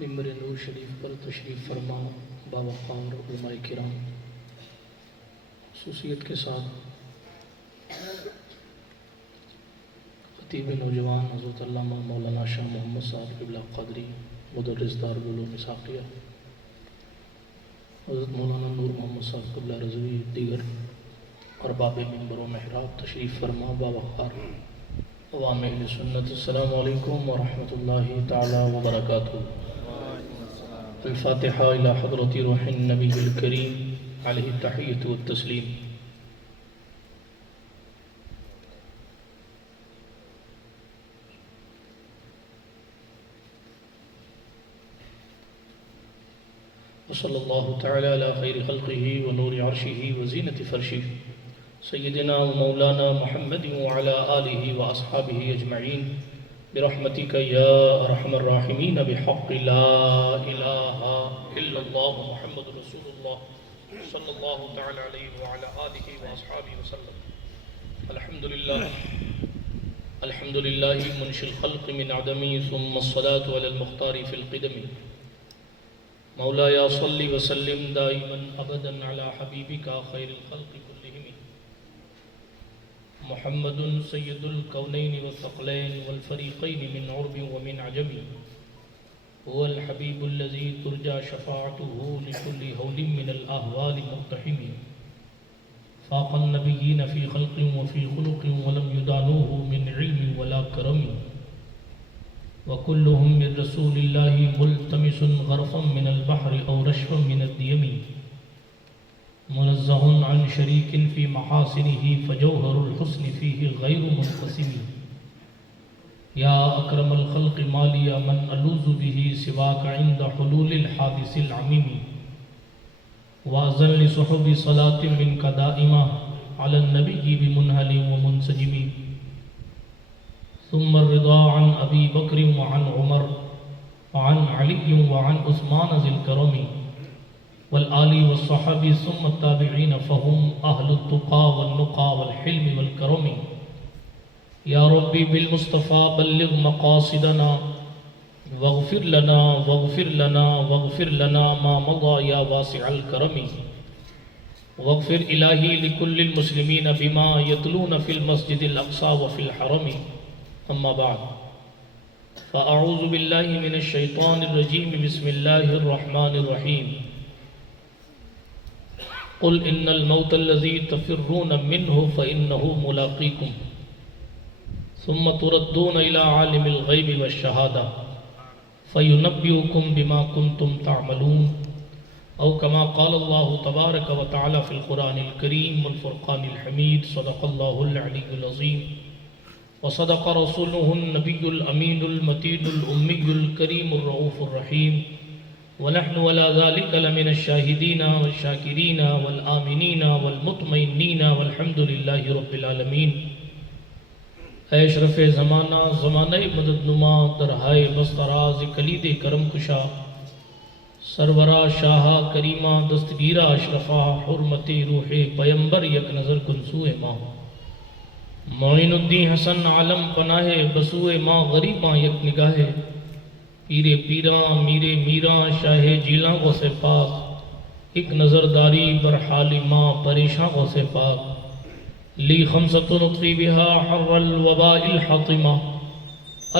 ممبر نور شریف پر تشریف فرما باوقار علماء کرام، خصوصیت کے ساتھ خطیب نوجوان حضرت علامہ مولانا شاہ محمد صاحب قبلہ قادری مدرس دارالعلوم اسحاقیہ، حضرت مولانا نور محمد صاحب قبلہ رضوی، دیگر ارباب منبر و محراب تشریف فرما باوقار عوام اہل سنت، السلام علیکم ورحمۃ اللہ تعالی وبرکاتہ۔ الفاتحہ الی حضرت روح النبی الکریم علیہ التحیۃ والتسلیم۔ وصلی اللہ تعالی علی خیر خلقہ ونور عرشہ وزینت فرشہ سیدنا و مولانا محمد وعلی آلہ واصحابہ اجمعین برحمتک یا ارحم الراحمین بحق لا الہ الا اللہ محمد رسول اللہ صلی اللہ تعالی علیہ وعلی آلہ واصحابہ وسلم۔ الحمدللہ منشی الخلق من عدمی ثم الصلاة علی المختار فی القدم۔ مولایا صلی وسلم دائما ابدا علی حبیبک خیر الخلق کلہم۔ محمد سید الکونین والثقلین والفریقین من عرب ومن عجم، هو الحبیب الذی ترجى شفاعته لكل هول من الاہوال مقتحم، فاق النبیین فی خلق وفی خلق ولم یدانوه من علم ولا کرم، وكلهم من رسول الله ملتمس غرفا من البحر أو رشفا من الديم، منزه عن شريك في محاسنه فجوهر الحسن فيه غير منقسم، يا أكرم الخلق ما لي من ألوذ به سواك عند حلول الحادث العميم، وأذن لصحب صلاة منك دائمة على النبي بمنهل ومنسجم، ثم الرضا عن أبي بكر وعن عمر وعن علي وعن عثمان ذي الكرم، والآل والصحابة ثم التابعين فهم أهل التقى والنقى والحلم والكرم، يا ربي بالمصطفى بلغ مقاصدنا واغفر لنا واغفر لنا واغفر لنا ما مضى يا واسع الكرم، واغفر إلهي لكل المسلمين بما يتلون في المسجد الأقصى وفي الحرم، اما بعد فاعوذ باللہ من الشیطان الرجیم، بسم اللہ الرحمن الرحیم، قل ان الموت الذی تفرون منہ فإنہ ملاقیکم ثم تردون الى عالم الغیب والشہادہ فینبئکم بما کنتم تعملون، او کما قال اللہ تبارک و تعالی فی القرآن الکریم والفرقان الحمید، صدق اللہ العلی العظیم وصدق رسوله النبي الأمين المتين الأمي الكريم الرؤوف الرحيم، ونحن ولا ذلك لمن الشاهدين والشاكرين والآمنين والمطمئنين والحمد لله رب العالمين۔ اے اشرف زمانہ، زمانہ مدد نما، درہائے بستراز کلید کرم کشا، سرورہ شاہا کریمہ دستگیرہ اشرفہ، حرمت روح پیمبر یک نظر کنسوئے ماں، معین الدین حسن عالم پناہ بسوئے ماں غریباں یک نگاہ، پیرے پیراں میرے میراں شاہ جیلاں غوث پاک، ایک نظرداری برحال ماں پریشاں غوث پاک، لی خمسۃ نطفی بہا حر الوباء الحاطمہ،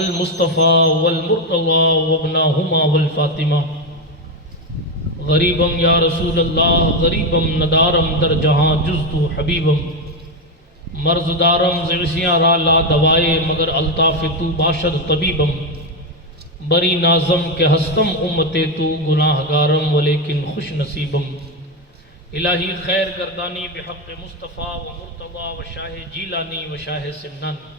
المصطفیٰ والمرتضی وابناہما والفاطمہ، غریبم یا رسول اللہ غریبم ندارم در جہاں جزتو حبیبم، مرض دارم زرسیاں را لا دوائے مگر الطاف تو باشد طبیبم، بری نازم کے ہستم امت تو گناہ گارم ولیکن خوش نصیبم، الہی خیر گردانی بحق مصطفیٰ و مرتضی و شاہ جیلانی و شاہ سمنانی۔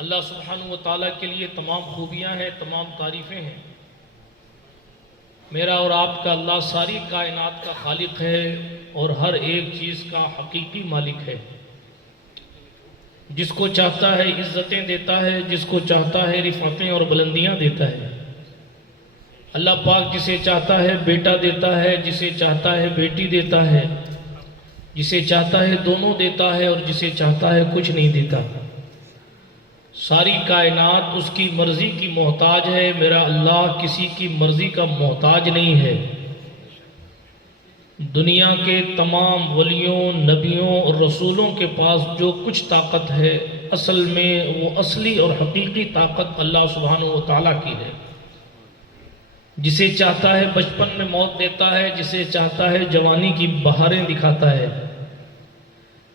اللہ سبحانہ و تعالیٰ کے لیے تمام خوبیاں ہیں، تمام تعریفیں ہیں۔ میرا اور آپ کا اللہ ساری کائنات کا خالق ہے اور ہر ایک چیز کا حقیقی مالک ہے، جس کو چاہتا ہے عزتیں دیتا ہے، جس کو چاہتا ہے رفعتیں اور بلندیاں دیتا ہے۔ اللہ پاک جسے چاہتا ہے بیٹا دیتا ہے، جسے چاہتا ہے بیٹی دیتا ہے، جسے چاہتا ہے دونوں دیتا ہے اور جسے چاہتا ہے کچھ نہیں دیتا۔ ساری کائنات اس کی مرضی کی محتاج ہے، میرا اللہ کسی کی مرضی کا محتاج نہیں ہے۔ دنیا کے تمام ولیوں، نبیوں اور رسولوں کے پاس جو کچھ طاقت ہے، اصل میں وہ اصلی اور حقیقی طاقت اللہ سبحانہ و تعالیٰ کی ہے۔ جسے چاہتا ہے بچپن میں موت دیتا ہے، جسے چاہتا ہے جوانی کی بہاریں دکھاتا ہے،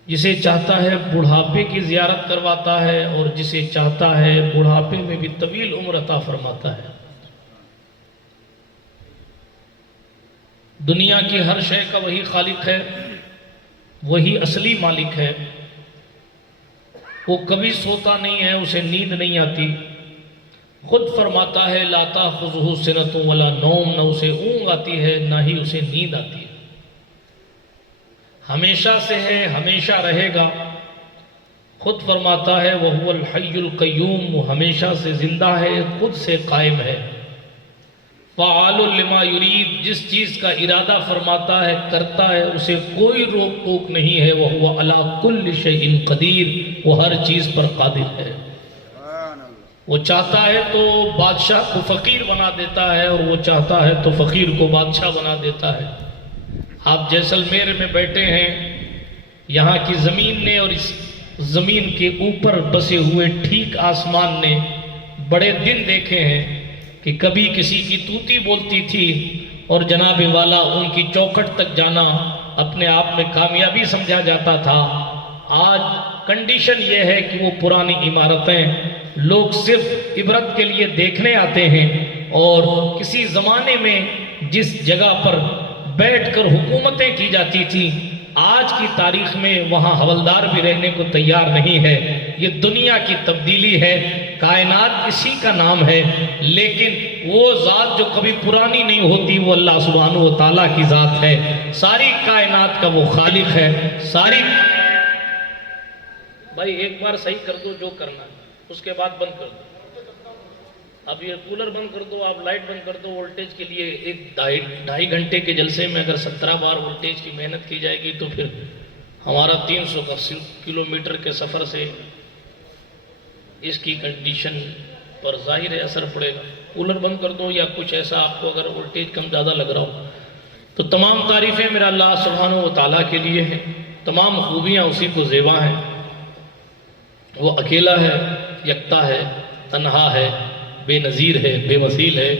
جسے چاہتا ہے بڑھاپے کی زیارت کرواتا ہے، اور جسے چاہتا ہے بڑھاپے میں بھی طویل عمر عطا فرماتا ہے۔ دنیا کی ہر شے کا وہی خالق ہے، وہی اصلی مالک ہے۔ وہ کبھی سوتا نہیں ہے، اسے نیند نہیں آتی۔ خود فرماتا ہے لا تأخذہ سنۃ ولا نوم، نہ اسے اونگ آتی ہے نہ ہی اسے نیند آتی ہے۔ ہمیشہ سے ہے، ہمیشہ رہے گا۔ خود فرماتا ہے وَهُوَ الْحَيُّ الْقَيُّومُ، وہ ہمیشہ سے زندہ ہے، خود سے قائم ہے۔ فَعَالٌ لِمَا يُرِيدُ، جس چیز کا ارادہ فرماتا ہے کرتا ہے، اسے کوئی روک ٹوک نہیں ہے۔ وَهُوَ عَلَى كُلِّ شَيْءٍ قَدِيرٌ، وہ ہر چیز پر قادر ہے۔ وہ چاہتا ہے تو بادشاہ کو فقیر بنا دیتا ہے، اور وہ چاہتا ہے تو فقیر کو بادشاہ بنا دیتا ہے۔ آپ جیسلمیر میں بیٹھے ہیں، یہاں کی زمین نے اور اس زمین کے اوپر بسے ہوئے ٹھیک آسمان نے بڑے دن دیکھے ہیں کہ کبھی کسی کی طوطی بولتی تھی اور جناب والا ان کی چوکھٹ تک جانا اپنے آپ میں کامیابی سمجھا جاتا تھا۔ آج کنڈیشن یہ ہے کہ وہ پرانی عمارتیں لوگ صرف عبرت کے لیے دیکھنے آتے ہیں، اور کسی زمانے میں جس جگہ پر بیٹھ کر حکومتیں کی جاتی تھی، آج کی تاریخ میں وہاں حوالدار بھی رہنے کو تیار نہیں ہے۔ یہ دنیا کی تبدیلی ہے، کائنات اسی کا نام ہے، لیکن وہ ذات جو کبھی پرانی نہیں ہوتی وہ اللہ سبحانہ و تعالیٰ کی ذات ہے۔ ساری کائنات کا وہ خالق ہے۔ ساری بھائی ایک بار صحیح کر دو جو کرنا ہے، اس کے بعد بند کر دو۔ اب یہ کولر بند کر دو، آپ لائٹ بند کر دو۔ وولٹیج کے لیے ایک ڈھائی گھنٹے کے جلسے میں اگر 17 بار وولٹیج کی محنت کی جائے گی تو پھر ہمارا 380 کلومیٹر کے سفر سے اس کی کنڈیشن پر ظاہر ہے اثر پڑے گا۔ کولر بند کر دو، یا کچھ ایسا آپ کو اگر وولٹیج کم زیادہ لگ رہا ہو تو تمام تعریفیں میرا اللہ سبحانہ و تعالیٰ کے لیے ہیں، تمام خوبیاں اسی کو زیبا ہیں۔ وہ اکیلا ہے، یکتا ہے، تنہا ہے، بے نظیر ہے، بے مثیل ہے،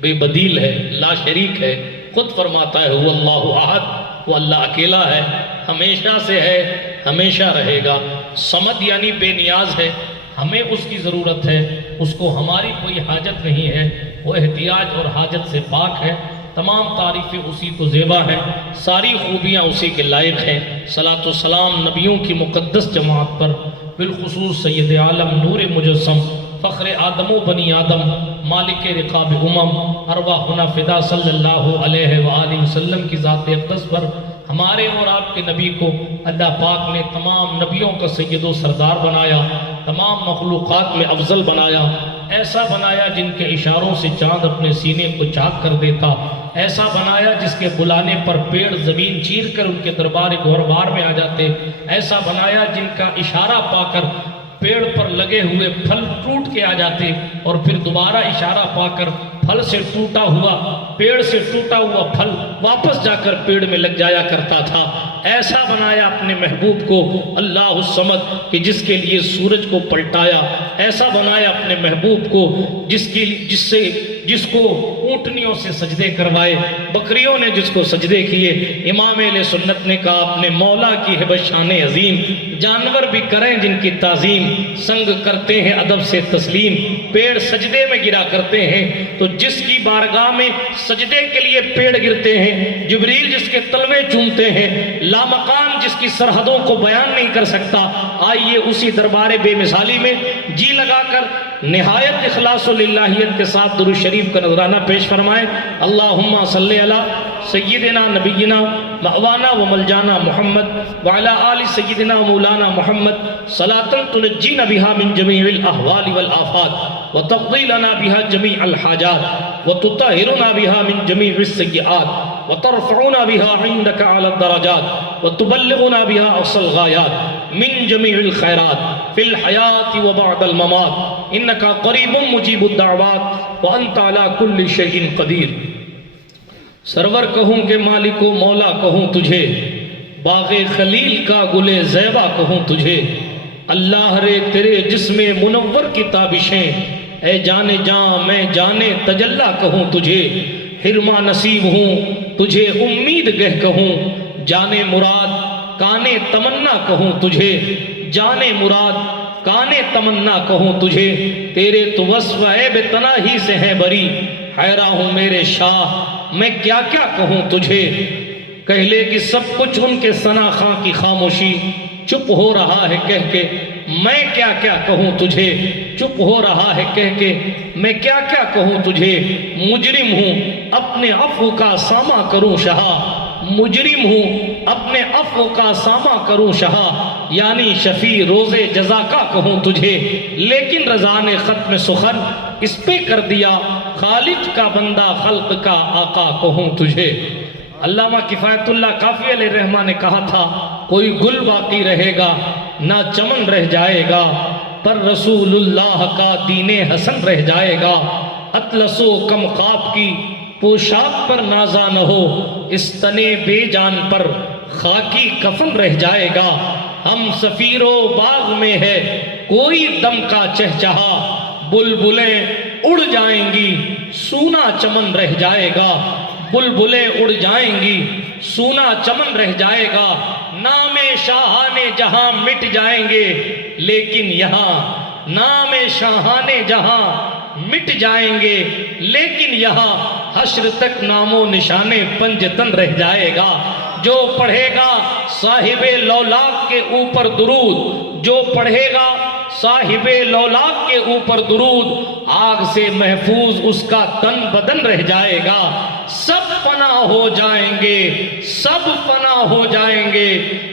بے بدیل ہے، لا شریک ہے۔ خود فرماتا ہے هو اللہ احد، وہ اللہ اکیلا ہے، ہمیشہ سے ہے، ہمیشہ رہے گا۔ صمد یعنی بے نیاز ہے، ہمیں اس کی ضرورت ہے، اس کو ہماری کوئی حاجت نہیں ہے، وہ احتیاج اور حاجت سے پاک ہے۔ تمام تعریفیں اسی کو زیبا ہیں، ساری خوبیاں اسی کے لائق ہیں۔ صلاۃ و سلام نبیوں کی مقدس جماعت پر، بالخصوص سید عالم نور مجسم فخر آدم و بنی آدم مالک رقاب ارواحنا فدا صلی اللہ علیہ وآلہ وسلم کی ذات اقدس پر، ہمارے اور آپ کے نبی کو اللہ پاک نے تمام نبیوں کا سید و سردار بنایا، تمام مخلوقات میں افضل بنایا، ایسا بنایا جن کے اشاروں سے چاند اپنے سینے کو چاک کر دیتا، ایسا بنایا جس کے بلانے پر پیڑ زمین چیر کر ان کے دربار گہربار میں آ جاتے، ایسا بنایا جن کا اشارہ پا کر پیڑ پر لگے ہوئے پھل ٹوٹ کے آ جاتے، اور پھر دوبارہ اشارہ پا کر پھل سے ٹوٹا ہوا پیڑ سے ٹوٹا ہوا پھل واپس جا کر پیڑ میں لگ جایا کرتا تھا۔ ایسا بنایا اپنے محبوب کو اللہ الصمد کہ جس کے لیے سورج کو پلٹایا، ایسا بنایا اپنے محبوب کو جس کو اونٹنیوں سے سجدے کروائے، بکریوں نے جس کو سجدے کیے۔ امام اہل سنت نے کہا اپنے مولا کی ہے بشان عظیم، جانور بھی کریں جن کی تعظیم، سنگ کرتے ہیں ادب سے تسلیم، پیڑ سجدے میں گرا کرتے ہیں، تو جس کی بارگاہ میں سجدے کے لیے پیڑ گرتے ہیں، جبریل جس کے تلوے چومتے ہیں، لامقام جس کی سرحدوں کو بیان نہیں کر سکتا، آئیے اسی دربار بے مثالی میں جی لگا کر نہایت اخلاص و للہیت کے ساتھ درود شریف کا نذرانہ پیش فرمائیں۔ اللہم صلی علی سیدنا نبینا مأوانا و ملجانا محمد وعلی آل سیدنا مولانا محمد صلاة تنجینا بها من جمیع الاحوال والآفات وتقضی لنا بها جمیع الحاجات وتطہرنا بها من جمیع السیئات وترفعنا بها عندك على الدرجات وتبلغنا بها اقصى الغایات من جمیع الخیرات فی الحیات و بعد الممات انک قریب مجیب الدعوات وانت علی کل شیء قدیر۔ سرور کہوں کہ مالک و مولا کہوں تجھے، باغ خلیل کا گل زیبا کہوں تجھے، اللہ رے تیرے جسم منور کی تابشیں، اے جان جاں میں جانے تجلا کہوں تجھے، حرما نصیب ہوں تجھے امید گہ کہوں، جانے مراد کانے تمنا کہوں تجھے، جانے مراد کانے تمنا کہوں تجھے، تیرے تو وصف عیب تناہی سے ہیں بری، حیران ہوں میرے شاہ میں کیا کیا کہوں تجھے۔ کہہ لے کہ سب کچھ ان کے ثنا خاں کی خاموشی، چپ ہو رہا ہے کہہ کے میں کیا کیا کہوں تجھے، چپ ہو رہا ہے کہہ کے میں کیا کیا کہوں تجھے، مجرم ہوں اپنے عفو کا سامہ کروں شہا، مجرم ہوں اپنے عفو کا سامہ کروں شہا، یعنی شفیع روز جزا کا کہوں تجھے، لیکن رضا نے ختم سخن اس پہ کر دیا، خالق کا بندہ خلق کا آقا کہوں تجھے۔ علامہ کفایت اللہ کافی علیہ الرحمہ نے کہا تھا کوئی گل باقی رہے گا نہ چمن رہ جائے گا، پر رسول اللہ کا دین حسن رہ جائے گا، اطلس و کم خواب کی پوشاک پر نازا نہ ہو، اس تنے بے جان پر خاکی کفن رہ جائے گا، ہم سفیر و باغ میں ہے کوئی دم کا چہچہا، بلبلیں اڑ جائیں گی سونا چمن رہ جائے گا، بلبلیں اڑ جائیں گی سونا چمن رہ جائے گا، نام شاہان جہاں مٹ جائیں گے لیکن یہاں، نام شاہان جہاں مٹ جائیں گے لیکن یہاں حشر تک نام و نشان پنجتن رہ جائے گا، جو پڑھے گا صاحب لولاک کے اوپر درود، جو پڑھے گا صاحب لولاک کے اوپر درود، آگ سے محفوظ اس کا تن بدن رہ جائے گا، سب فنا ہو جائیں گے، سب فنا ہو جائیں گے،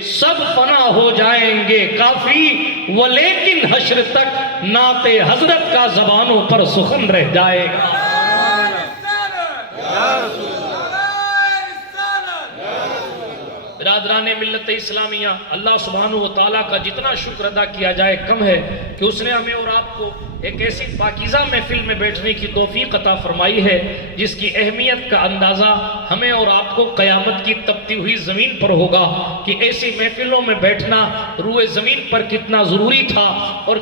سب فنا ہو جائیں گے کافی، ولیکن حشر تک نعت حضرت کا زبانوں پر سخن رہ جائے گا۔ برادران ملت اسلامیہ، اللہ سبحانہ و تعالیٰ کا جتنا شکر ادا کیا جائے کم ہے کہ اس نے ہمیں اور آپ کو ایک ایسی پاکیزہ محفل میں بیٹھنے کی توفیق عطا فرمائی ہے جس کی اہمیت کا اندازہ ہمیں اور آپ کو قیامت کی تپتی ہوئی زمین پر ہوگا کہ ایسی محفلوں میں بیٹھنا روئے زمین پر کتنا ضروری تھا، اور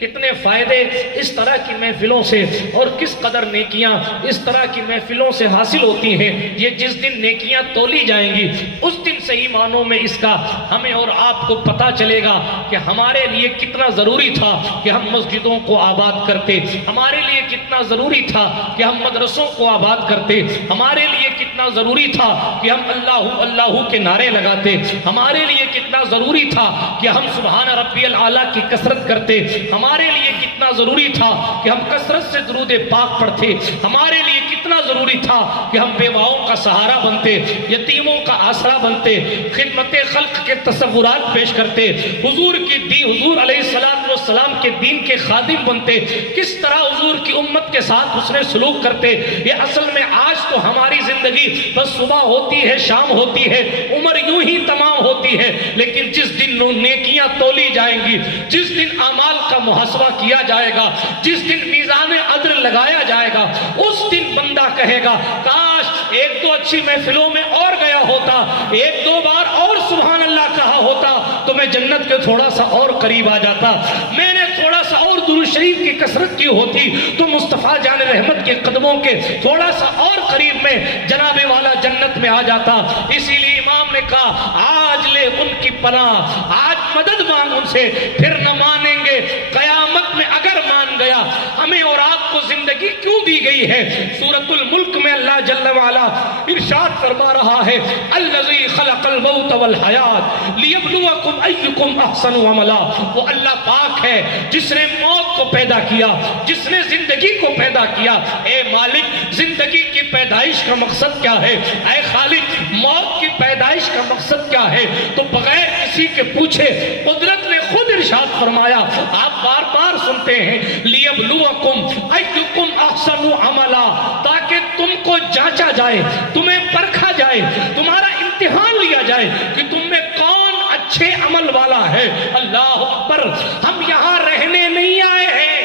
کتنے فائدے اس طرح کی محفلوں سے اور کس قدر نیکیاں اس طرح کی محفلوں سے حاصل ہوتی ہیں۔ یہ جس دن نیکیاں تولی جائیں گی اس دن صحیح معنوں میں اس کا ہمیں اور آپ کو پتہ چلے گا کہ ہمارے لیے کتنا ضروری تھا کہ ہم مسجدوں کو آباد کرتے، ہمارے لیے کتنا ضروری تھا کہ ہم مدرسوں کو آباد کرتے، ہمارے لیے کتنا ضروری تھا کہ ہم اللہ اللہ کے نعرے لگاتے، ہمارے لیے کتنا ضروری تھا کہ ہم سبحان ربی الاعلیٰ کی کثرت کرتے، ہمارے لیے کتنا ضروری تھا کہ ہم کثرت سے درود پاک پڑھتے، ہمارے لیے کتنا ضروری تھا کہ ہم بیواؤں کا سہارا بنتے، یتیموں کا آسرا بنتے، خدمت خلق کے تصورات پیش کرتے، حضور علیہ السلام کے دین کے خادم بنتے، کس طرح حضور کی امت کے ساتھ حسن سلوک کرتے۔ یہ اصل میں آج تو ہماری زندگی بس صبح ہوتی ہے شام ہوتی ہے، عمر یوں ہی تمام ہوتی ہے، لیکن جس دن نیکیاں تولی جائیں گی، جس دن اعمال کا محاسبہ کیا جائے گا، جس دن میزان عدل لگایا جائے گا، اس دن بندہ کہے گا کاش ایک دو اچھی محفلوں میں اور گیا ہوتا، ایک دو بار اور سبحان اللہ کہا ہوتا تو میں جنت کے تھوڑا سا اور قریب آ جاتا، میں نے تھوڑا سا اور درود شریف کی کثرت کی ہوتی تو مصطفیٰ جان رحمت کے قدموں کے تھوڑا سا اور قریب میں جناب والا جنت میں آ جاتا۔ اسی لیے امام نے کہا آج لے ان کی پناہ، آج مدد مانگ ان سے، پھر نہ مانیں گے قیامت میں اگر مان گیا۔ ہمیں اور آپ کو زندگی کیوں دی گئی ہے؟ سورۃ الملک میں اللہ جل وعلا ارشاد فرما رہا ہے الذی خلق الموت والحیات لیبلوکم ایکم احسن عملا، وہ اللہ پاک ہے جس نے موت کو پیدا کیا، جس نے زندگی کو پیدا کیا۔ اے مالک زندگی کی پیدائش کا مقصد کیا ہے؟ اے خالق موت کی پیدائش کا مقصد کیا ہے؟ تو بغیر کسی کے پوچھے قدرت نے خود ارشاد فرمایا، آپ بار بار سنتے ہیں لیبلوکم ایکم احسن عملا، تاکہ تم کو جانچا جائے، تمہیں پرکھا جائے، تمہارا امتحان لیا جائے کہ تم میں کون اچھے عمل والا ہے۔ اللہ اکبر، ہم یہاں رہنے نہیں آئے ہیں،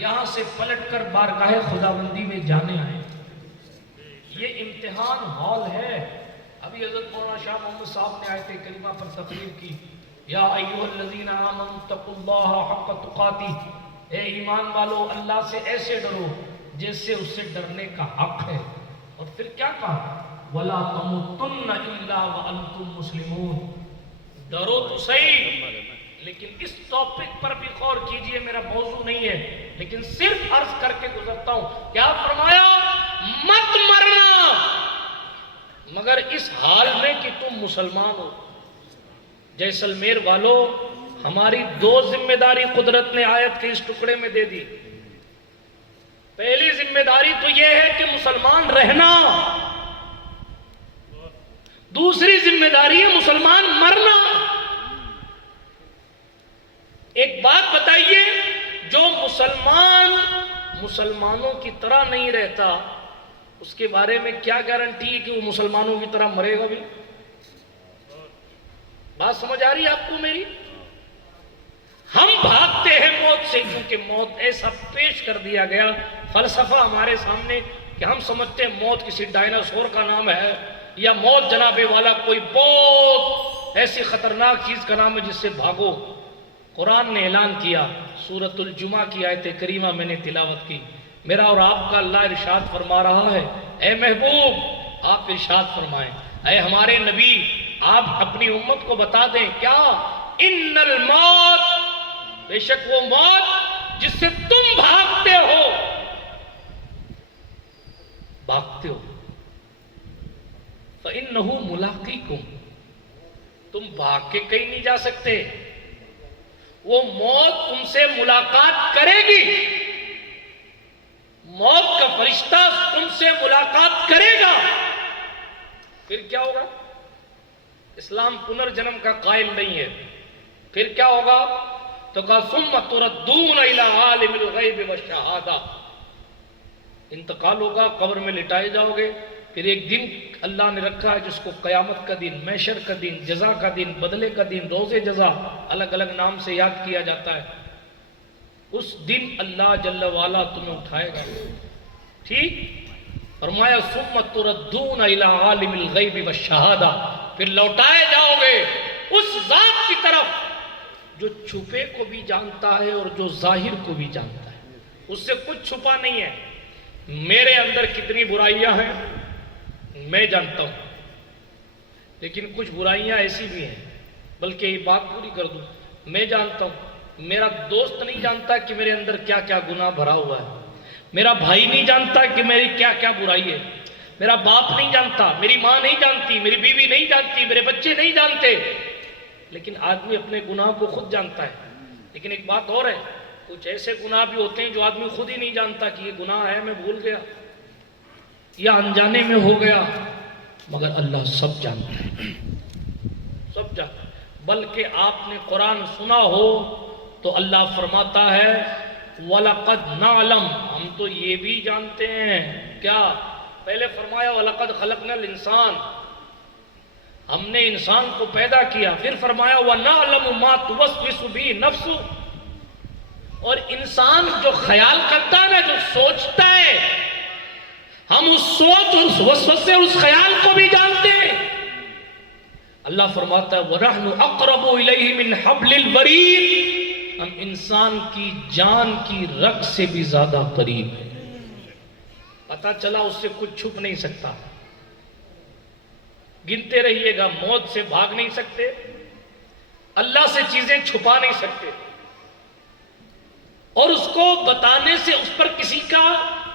یہاں سے پلٹ کر بارگاہ خداوندی میں جانے آئے۔ یہ امتحان ہال ہے۔ ابھی حضرت مولانا شاہ محمد صاحب نے آیت کریمہ پر تقریر کی، یا ایھا الذین آمنوا اتقوا اللہ حق تقاتہ، اے ایمان والو اللہ سے ایسے ڈرو جیسے اس سے ڈرنے کا حق ہے۔ اور پھر کیا کہا؟ وَلَا تَمُوتُنَّ إِلَّا وَأَنْتُمْ مُسْلِمُونَ۔ ڈرو تو صحیح، لیکن اس ٹاپک پر بھی غور کیجئے، میرا موضوع نہیں ہے لیکن صرف عرض کر کے گزرتا ہوں۔ کیا فرمایا؟ مت مرنا مگر اس حال میں کہ تم مسلمان ہو۔ جیسلمیر والو، ہماری دو ذمہ داری قدرت نے آیت کے اس ٹکڑے میں دے دی۔ پہلی ذمہ داری تو یہ ہے کہ مسلمان رہنا، دوسری ذمہ داری ہے مسلمان مرنا۔ ایک بات بتائیے، جو مسلمان مسلمانوں کی طرح نہیں رہتا، اس کے بارے میں کیا گارنٹی ہے کہ وہ مسلمانوں کی طرح مرے گا بھی؟ بات سمجھ آ رہی ہے آپ کو میری؟ ہم بھاگتے ہیں موت سے کیونکہ موت ایسا پیش کر دیا گیا، فلسفہ ہمارے سامنے، کہ ہم سمجھتے ہیں موت کسی ڈائناسور کا نام ہے، یا موت جناب والا کوئی بہت ایسی خطرناک چیز کا نام ہے جس سے بھاگو۔ قرآن نے اعلان کیا، سورۃ الجمعہ کی آیت کریمہ میں نے تلاوت کی، میرا اور آپ کا اللہ ارشاد فرما رہا ہے، اے محبوب آپ ارشاد فرمائیں، اے ہمارے نبی آپ اپنی امت کو بتا دیں، کیا؟ ان الموت، بے شک وہ موت جس سے تم بھاگتے ہو، فَإِنَّهُ مُلَاقِيكُمْ، تم بھاگ کے کہیں نہیں جا سکتے، وہ موت تم سے ملاقات کرے گی، موت کا فرشتہ تم سے ملاقات کرے گا۔ پھر کیا ہوگا؟ اسلام پنرجنم کا قائل نہیں ہے، پھر کیا ہوگا؟ تو کہا ثُمَّ تُرَدُّونَ إِلَىٰ عَالِمِ الْغَيْبِ وَالشَّهَادَةِ، انتقال ہوگا، قبر میں لٹائے جاؤ گے، پھر ایک دن اللہ نے رکھا ہے جس کو قیامت کا دن، محشر کا دن، جزا کا دن، بدلے کا دن، روز جزا، الگ الگ نام سے یاد کیا جاتا ہے۔ اس دن اللہ جل وعلا تمہیں اٹھائے گا، ٹھیک؟ فرمایا ثُمَّ تُرَدُّونَ إِلَىٰ عَالِمِ الْغَيْبِ وَالشَّهَادَةِ، پھر لوٹائے جاؤ گے اس ذات کی طرف جو چھپے کو بھی جانتا ہے اور جو ظاہر کو بھی جانتا ہے، اس سے کچھ چھپا نہیں ہے۔ میرے اندر کتنی برائیاں ہیں میں جانتا ہوں، لیکن کچھ برائیاں ایسی بھی ہیں، بلکہ یہ بات پوری کر دوں، میں جانتا ہوں، میرا دوست نہیں جانتا کہ میرے اندر کیا کیا گناہ بھرا ہوا ہے، میرا بھائی نہیں جانتا کہ میری کیا کیا برائی ہے، میرا باپ نہیں جانتا، میری ماں نہیں جانتی، میری بیوی نہیں جانتی، میرے بچے نہیں جانتے، لیکن آدمی اپنے گناہ کو خود جانتا ہے۔ لیکن ایک بات اور ہے، کچھ ایسے گناہ بھی ہوتے ہیں جو آدمی خود ہی نہیں جانتا کہ یہ گناہ ہے، میں بھول گیا یا انجانے میں ہو گیا، مگر اللہ سب جانتا ہے، سب جانتا ہے۔ بلکہ آپ نے قرآن سنا ہو تو اللہ فرماتا ہے وَلَقَدْ نَعْلَمُ، ہم تو یہ بھی جانتے ہیں، کیا؟ پہلے فرمایا وَلَقَدْ خَلَقْنَا الْإِنسَانَ، ہم نے انسان کو پیدا کیا، پھر فرمایا وَنَعْلَمُ مَا تُوَسْوِسُ بِهِ نَفْسُهُ، اور انسان جو خیال کرتا ہے نا، جو سوچتا ہے، ہم اس سوچ اور اس وسوسے اور اس خیال کو بھی جانتے ہیں۔ اللہ فرماتا ہے وَنَحْنُ أَقْرَبُ إِلَيْهِ مِنْ حَبْلِ الْوَرِيدِ، ہم انسان کی جان کی رگ سے بھی زیادہ قریب ہیں۔ پتہ چلا اس سے کچھ چھپ نہیں سکتا۔ گنتے رہیے گا، موت سے بھاگ نہیں سکتے، اللہ سے چیزیں چھپا نہیں سکتے، اور اس کو بتانے سے اس پر کسی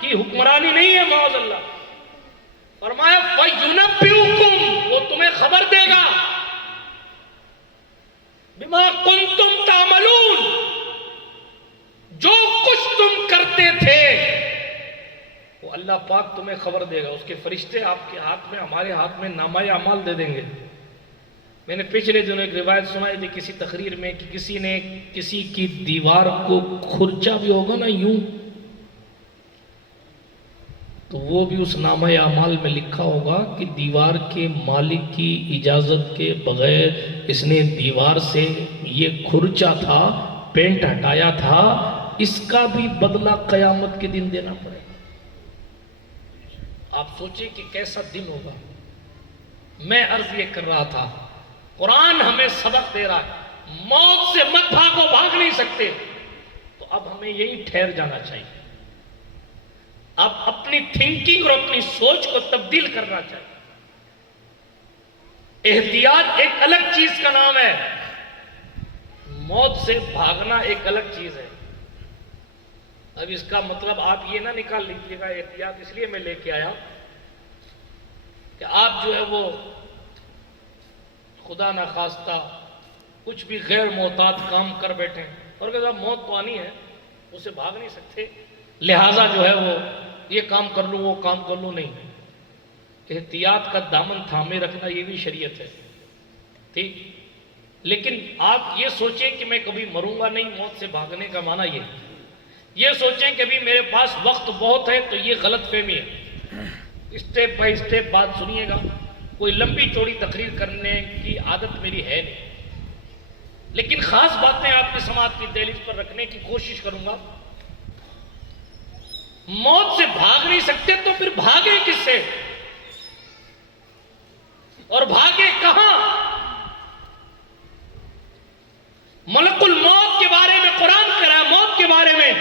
کی حکمرانی نہیں ہے، معاذ اللہ۔ فرمایا فَيُنَبِّئُكُمْ، وہ تمہیں خبر دے گا، بِمَا كُنْتُمْ تَعْمَلُونَ، جو کچھ تم کرتے تھے وہ اللہ پاک تمہیں خبر دے گا۔ اس کے فرشتے آپ کے ہاتھ میں، ہمارے ہاتھ میں نامہ اعمال دے دیں گے۔ میں نے پچھلے دنوں ایک روایت سنائی تھی کسی تقریر میں کہ کسی نے کسی کی دیوار کو کھرچا بھی ہوگا نا، یوں تو وہ بھی اس نامہ اعمال میں لکھا ہوگا کہ دیوار کے مالک کی اجازت کے بغیر اس نے دیوار سے یہ کھرچا تھا، پینٹ ہٹایا تھا، اس کا بھی بدلہ قیامت کے دن دینا پڑے گا۔ آپ سوچیں کہ کیسا دن ہوگا۔ میں عرض یہ کر رہا تھا، قرآن ہمیں سبق دے رہا ہے، موت سے مت بھاگو، بھاگ نہیں سکتے، تو اب ہمیں یہی ٹھہر جانا چاہیے۔ اب اپنی تھنکنگ اور اپنی سوچ کو تبدیل کرنا چاہیے۔ احتیاط ایک الگ چیز کا نام ہے، موت سے بھاگنا ایک الگ چیز ہے۔ اب اس کا مطلب آپ یہ نہ نکال لیجیے گا، احتیاط اس لیے میں لے کے آیا کہ آپ جو ہے وہ خدا نخواستہ کچھ بھی غیر محتاط کام کر بیٹھیں اور کہ موت تو آنی ہے، اسے بھاگ نہیں سکتے، لہٰذا جو ہے وہ یہ کام کر لوں وہ کام کر لوں، نہیں۔ احتیاط کا دامن تھامے رکھنا یہ بھی شریعت ہے، ٹھیک؟ لیکن آپ یہ سوچیں کہ میں کبھی مروں گا نہیں، موت سے بھاگنے کا معنی یہ سوچیں کہ ابھی میرے پاس وقت بہت ہے، تو یہ غلط فہمی ہے۔ اسٹیپ بائی اسٹیپ بات سنیے گا، کوئی لمبی چوڑی تقریر کرنے کی عادت میری ہے نہیں، لیکن خاص باتیں آپ کی سماعت کی دہلیز پر رکھنے کی کوشش کروں گا۔ موت سے بھاگ نہیں سکتے تو پھر بھاگے کس سے اور بھاگے کہاں؟ ملک الموت کے بارے میں قرآن کہہ رہا ہے، موت کے بارے میں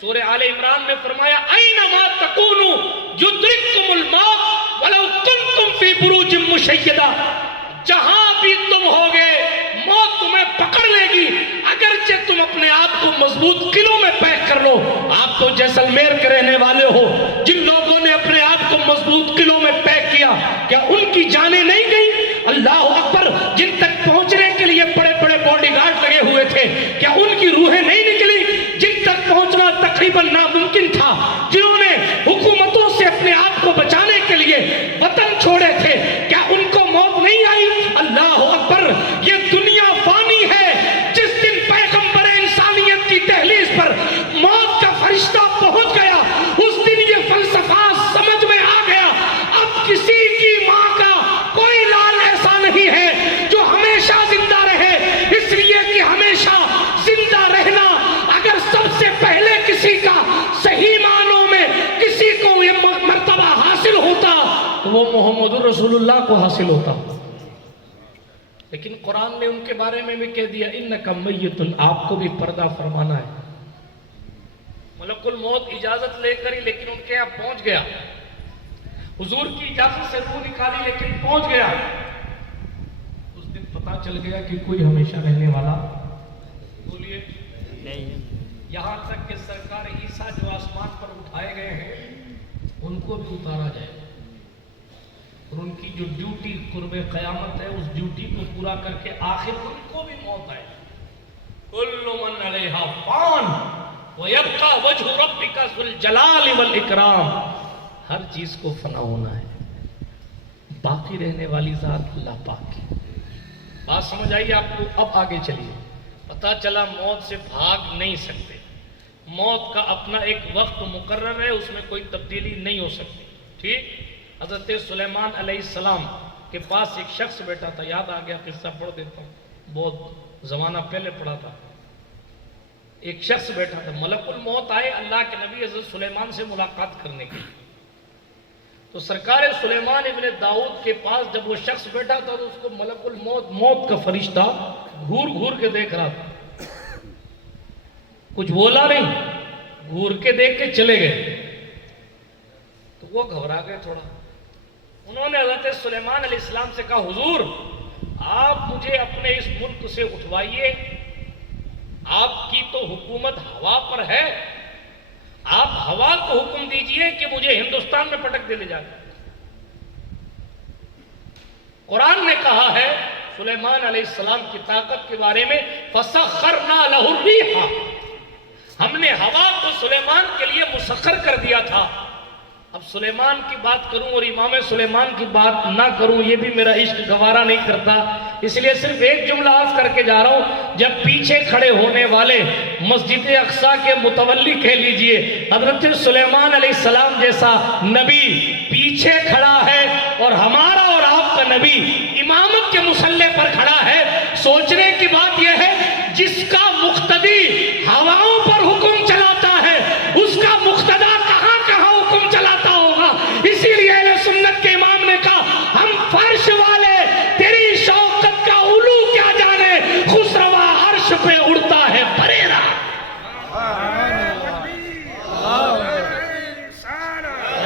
سورہ آل عمران میں فرمایا اینما تکونوا یدرککم الموت ولو کنتم فی بروج مشیدہ، جہاں بھی تم ہوگے موت تمہیں پکڑ لے گی، اگرچہ تم اپنے آپ کو مضبوط قلعوں میں پیک کر لو۔ آپ تو جیسلمیر کے رہنے والے ہو، جن لوگوں نے اپنے آپ کو مضبوط قلعوں میں پیک کیا، کیا ان کی جانیں نہیں گئیں؟ اللہ اکبر، جن تک پہنچنے کے لیے بڑے بڑے باڈی گارڈ لگے ہوئے تھے، کیا ان کی روحیں نہیں نکلی؟ جن تک پہنچنا تقریباً ناممکن تھا، جنہوں نے حکومتوں سے اپنے آپ کو بچانے کے لیے وطن چھوڑے تھے، کیا ان کو موت نہیں آئی؟ اللہ اکبر، یہ دنیا فانی ہے۔ جس دن پیغمبر انسانیت کی دہلیز پر موت کا فرشتہ پہنچ گیا، اس دن یہ فلسفہ سمجھ میں آ گیا، اب کسی کی ماں کا کوئی لال ایسا نہیں ہے جو ہمیشہ زندہ رہے، اس لیے کہ ہمیشہ زندہ رہنا اگر سب سے پہلے کسی کا صحیح معنوں میں کسی کو یہ مرتبہ حاصل ہوتا تو وہ محمد رسول اللہ کو حاصل ہوتا، لیکن قرآن نے ان کے بارے میں بھی کہہ دیا انک میت، آپ کو بھی پردہ فرمانا ہے۔ ملک الموت اجازت لے کر ہی لیکن ان کے یہاں پہنچ گیا، حضور کی اجازت سے روح نکالی لیکن پہنچ گیا۔ اس دن پتا چل گیا کہ کوئی ہمیشہ رہنے والا بولیے نہیں، یہاں تک کہ سرکار عیسیٰ جو آسمان پر اٹھائے گئے ہیں ان کو بھی اتارا جائے، اور ان کی جو ڈیوٹی قرب قیامت ہے اس ڈیوٹی کو پورا کر کے آخر ان کو بھی موت آئے۔ کل من علیہا فان ویبقی وجہ ربک ذو الجلال والاکرام، ہر چیز کو فنا ہونا ہے، باقی رہنے والی ذات اللہ پاک ہے۔ بات سمجھ آئی آپ کو؟ اب آگے چلیے، پتا چلا موت سے بھاگ نہیں سکتے، موت کا اپنا ایک وقت مقرر ہے، اس میں کوئی تبدیلی نہیں ہو سکتی، ٹھیک؟ حضرت سلیمان علیہ السلام کے پاس ایک شخص بیٹھا تھا، یاد آ گیا، قصہ پڑھ دیتا ہوں، بہت زمانہ پہلے پڑھا تھا۔ ایک شخص بیٹھا تھا، ملک الموت آئے اللہ کے نبی حضرت سلیمان سے ملاقات کرنے کے لیے، تو سرکار سلیمان ابن داؤد کے پاس جب وہ شخص بیٹھا تھا تو اس کو ملک الموت، موت کا فرشتہ گھور گھور کے دیکھ رہا تھا، کچھ بولا نہیں، گھور کے دیکھ کے چلے گئے، تو وہ گھبرا گئے تھوڑا۔ انہوں نے حضرت سلیمان علیہ السلام سے کہا حضور آپ مجھے اپنے اس ملک سے اٹھوائیے، آپ کی تو حکومت ہوا پر ہے، آپ ہوا کو حکم دیجئے کہ مجھے ہندوستان میں پٹک دے لے جائے۔ قرآن نے کہا ہے سلیمان علیہ السلام کی طاقت کے بارے میں فَسَخَّرْنَا لَهُ الرِّيحَ، ہم نے ہوا کو سلیمان کے لیے مسخر کر دیا تھا، اب سلیمان کی بات کروں اور امام سلیمان کی بات نہ کروں یہ بھی میرا عشق گوارا نہیں کرتا، اس لیے صرف ایک جملہ عرض کر کے جا رہا ہوں۔ جب پیچھے کھڑے ہونے والے مسجد اقصیٰ کے متولی کہہ لیجئے حضرت سلیمان علیہ السلام جیسا نبی پیچھے کھڑا ہے اور ہمارا اور آپ کا نبی امامت کے مصلح پر کھڑا ہے، سوچنے کی بات یہ ہے جس کا مقتدی ہواؤں پر حکم چلاتا ہے اس کا مقتدا کہاں کہاں حکم چلاتا ہوگا۔ اسی لیے اہل سنت کے امام نے کہا ہم فرش والے تیری شوکت کا علو کیا جانے، خسروا عرش پہ اڑتا ہے پریرا۔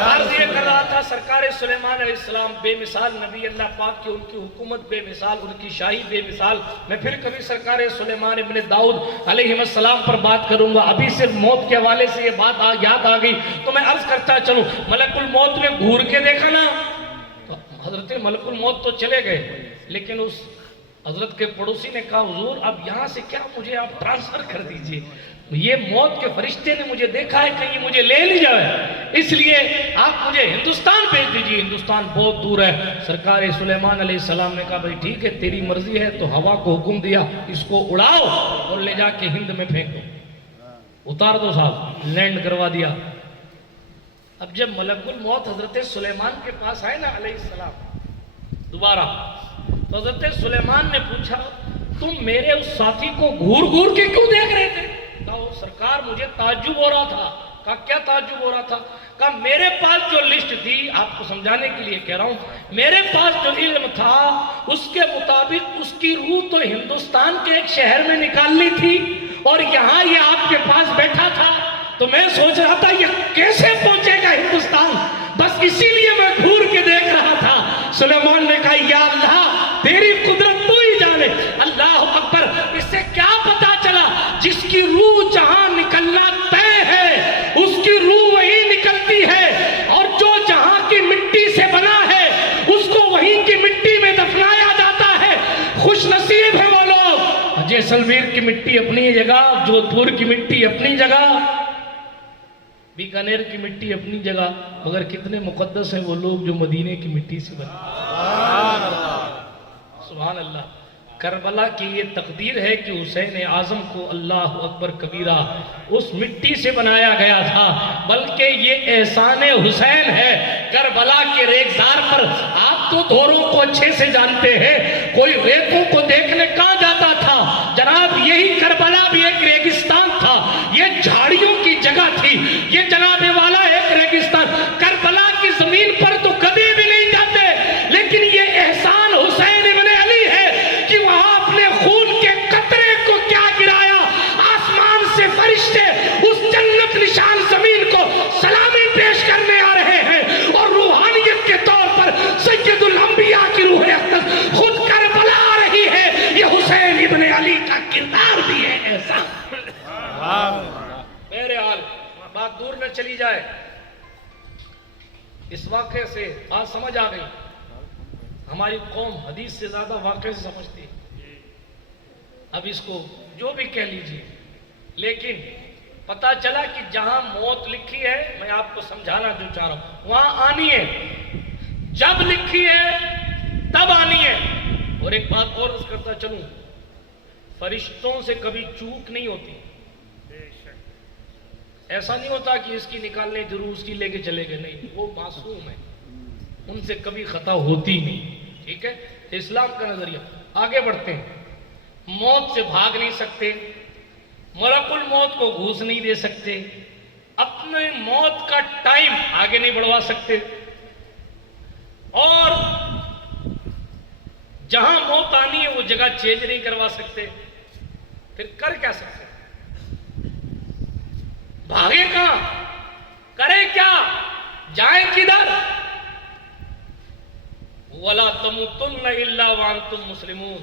عرض یہ کر رہا تھا سرکار سلیمان علیہ السلام بے مثال نبی اللہ پاک کی، ان کی حکومت بے مثال، ان کی شاہی بے مثال۔ میں پھر کبھی سرکار سلیمان ابن داؤد علیہ السلام پر بات کروں گا، ابھی صرف موت کے حوالے سے یہ بات یاد آ گئی تو میں عرض کرتا چلوں۔ ملک الموت نے گھور کے دیکھا نا، حضرت ملک الموت تو چلے گئے لیکن اس حضرت کے پڑوسی نے کہا حضور اب یہاں سے کیا مجھے آپ ٹرانسفر کر دیجئے، یہ موت کے فرشتے نے مجھے دیکھا ہے کہیں مجھے لے لی جائے، اس لیے آپ مجھے ہندوستان بھیج دیجئے، ہندوستان بہت دور ہے۔ سرکار سلیمان علیہ السلام نے کہا بھائی ٹھیک ہے تیری مرضی ہے، تو ہوا کو حکم دیا اس کو اڑاؤ اور لے جا کے ہند میں پھینک دو، اتار دو صاحب، لینڈ کروا دیا۔ اب جب ملک الموت حضرت سلیمان کے پاس آئے نا علیہ السلام دوبارہ، تو حضرت سلیمان نے پوچھا تم میرے اس ساتھی کو گھور گھور کے کیوں دیکھ رہے تھے؟ کہا سرکار مجھے تعجب ہو رہا تھا۔ کہا کیا تعجب ہو رہا تھا؟ کہا میرے پاس جو لسٹ تھی، آپ کو سمجھانے کے لیے کہہ رہا ہوں، میرے پاس جو علم تھا اس کے مطابق اس کی روح تو ہندوستان کے ایک شہر میں نکالنی تھی اور یہاں یہ آپ کے پاس بیٹھا تھا، تو میں سوچ رہا تھا یہ کیسے پہنچے گا ہندوستان، بس اسی لیے میں گھور کے دیکھ رہا تھا۔ سلیمان نے کہا یا اللہ تیری قدرت تو ہی جانے۔ اللہ اکبر۔ اس سے کیا پتا چلا؟ جس کی روح جہاں نکلنا طے ہے اس کی روح وہی نکلتی ہے، اور جو جہاں کی مٹی سے بنا ہے اس کو وہیں کی مٹی میں دفنایا جاتا ہے۔ خوش نصیب ہے وہ لوگ۔ جیسلمیر کی مٹی اپنی جگہ، جودھ پور کی مٹی اپنی جگہ، بیکانیر کی مٹی اپنی جگہ، مگر کتنے مقدس ہیں وہ لوگ جو مدینے کی مٹی سے بنے۔ سبحان اللہ۔ کربلا کی یہ تقدیر ہے کہ حسین اعظم کو اللہ اکبر کبیرہ اس مٹی سے بنایا گیا تھا، بلکہ یہ احسان حسین ہے کربلا کے ریگزار پر۔ آپ تو دوروں کو اچھے سے جانتے ہیں، کوئی ریتوں کو دیکھنے کہاں جاتا تھا؟ جناب یہی کربلا بھی ایک ریگستان تھا، یہ جھاڑیوں کی جگہ تھی، یہ جناب والا ایک ریگستان۔ کربلا کی زمین پر تو کبھی بھی نہیں جاتے، لیکن یہ احسان حسین ابن علی ہے کہ وہاں اپنے خون کے قطرے کو کیا گرایا، آسمان سے فرشتے اس جنت نشان زمین کو سلامی پیش کرنے آ رہے ہیں، اور روحانیت کے طور پر سید الانبیاء کی روح اقدس خود کربلا آ رہی ہے۔ یہ حسین ابن علی کا کردار بھی ہے ایسا۔ میرے حال بات دور نہ چلی جائے، اس واقعے سے بات سمجھ آ گئی۔ ہماری قوم حدیث سے زیادہ واقعے سے سمجھتی ہے، اب اس کو جو بھی کہہ لیجئے، لیکن پتا چلا کہ جہاں موت لکھی ہے، میں آپ کو سمجھانا جو چاہ رہا ہوں، وہاں آنی ہے، جب لکھی ہے تب آنی ہے۔ اور ایک بات اور عرض کرتا چلوں، فرشتوں سے کبھی چوک نہیں ہوتی، ایسا نہیں ہوتا کہ اس کی نکالنے ضرور اس کی لے کے چلے گئے، نہیں، وہ معصوم ہے، ان سے کبھی خطا ہوتی نہیں۔ ٹھیک ہے، اسلام کا نظریہ۔ آگے بڑھتے ہیں۔ موت سے بھاگ نہیں سکتے، ملک الموت کو گھوس نہیں دے سکتے، اپنے موت کا ٹائم آگے نہیں بڑھوا سکتے، اور جہاں موت آنی ہے وہ جگہ چینج نہیں کروا سکتے، پھر کر کیا سکتے؟ بھاگے کہاں؟ کرے کیا؟ جائیں کدھر؟ وَلَا تَمُوتُنَّ إِلَّا وَأَنْتُمْ مُسْلِمُونَ۔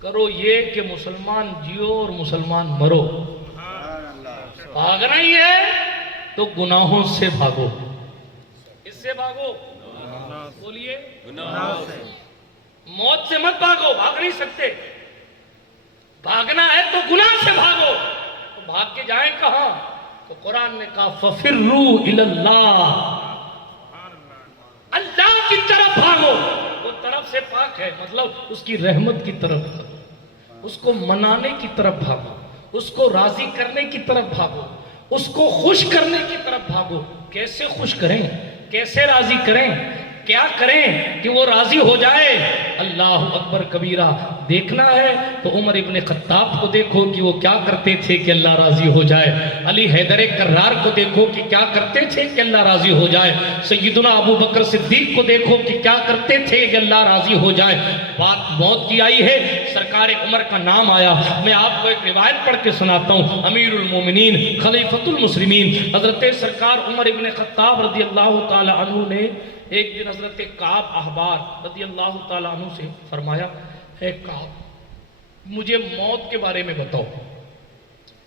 کرو یہ کہ مسلمان جیو اور مسلمان مرو۔ بھاگنا ہی ہے تو گناہوں سے بھاگو۔ اس سے بھاگو، بولیے، گناہوں سے۔ موت سے مت بھاگو، بھاگ نہیں سکتے۔ بھاگنا ہے تو گناہ سے بھاگو۔ تو بھاگ کے جائیں کہاں؟ تو قرآن نے کہا فَفِرُّوا إِلَى اللَّهِ، بھاگو، وہ طرف سے پاک ہے، مطلب اس کی رحمت کی طرف بھاگو، اس کو منانے کی طرف بھاگو، اس کو راضی کرنے کی طرف بھاگو، اس کو خوش کرنے کی طرف بھاگو۔ کیسے خوش کریں، کیسے راضی کریں، کیا کریں کہ وہ راضی ہو جائے؟ اللہ اکبر کبیرہ۔ دیکھنا ہے تو عمر ابن خطاب کو دیکھو کہ وہ کیا کرتے تھے کہ اللہ راضی ہو جائے، علی حیدر کرار کو دیکھو کہ کیا کرتے تھے کہ اللہ راضی ہو جائے، سیدنا ابو بکر صدیق کو دیکھو کہ کیا کرتے تھے کہ اللہ راضی ہو جائے۔ بات موت کی آئی ہے، سرکار عمر کا نام آیا۔ میں آپ کو ایک روایت پڑھ کے سناتا ہوں۔ امیر المومنین خلیفۃ المسلمین حضرت سرکار عمر ابن خطاب رضی اللہ تعالی عنہ نے ایک دن حضرت کعب احبار رضی اللہ تعالیٰ عنہ سے فرمایا، اے کعب مجھے موت کے بارے میں بتاؤ۔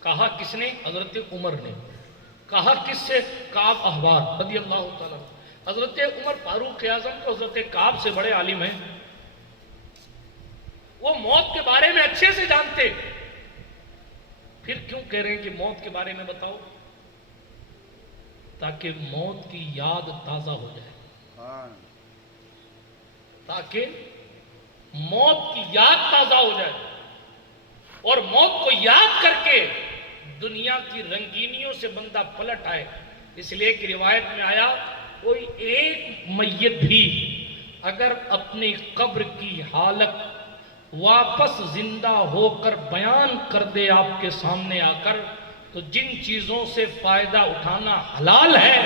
کہا کس نے؟ حضرت عمر نے۔ کہا کس سے؟ کعب احبار رضی اللہ تعالیٰ عنہ۔ حضرت عمر فاروق اعظم کو حضرت کعب سے بڑے عالم ہیں، وہ موت کے بارے میں اچھے سے جانتے، پھر کیوں کہہ رہے ہیں کہ موت کے بارے میں بتاؤ؟ تاکہ موت کی یاد تازہ ہو جائے، تاکہ موت کی یاد تازہ ہو جائے اور موت کو یاد کر کے دنیا کی رنگینیوں سے بندہ پلٹ آئے۔ اس لیے کہ روایت میں آیا، کوئی ایک میت بھی اگر اپنی قبر کی حالت واپس زندہ ہو کر بیان کر دے آپ کے سامنے آ کر، تو جن چیزوں سے فائدہ اٹھانا حلال ہے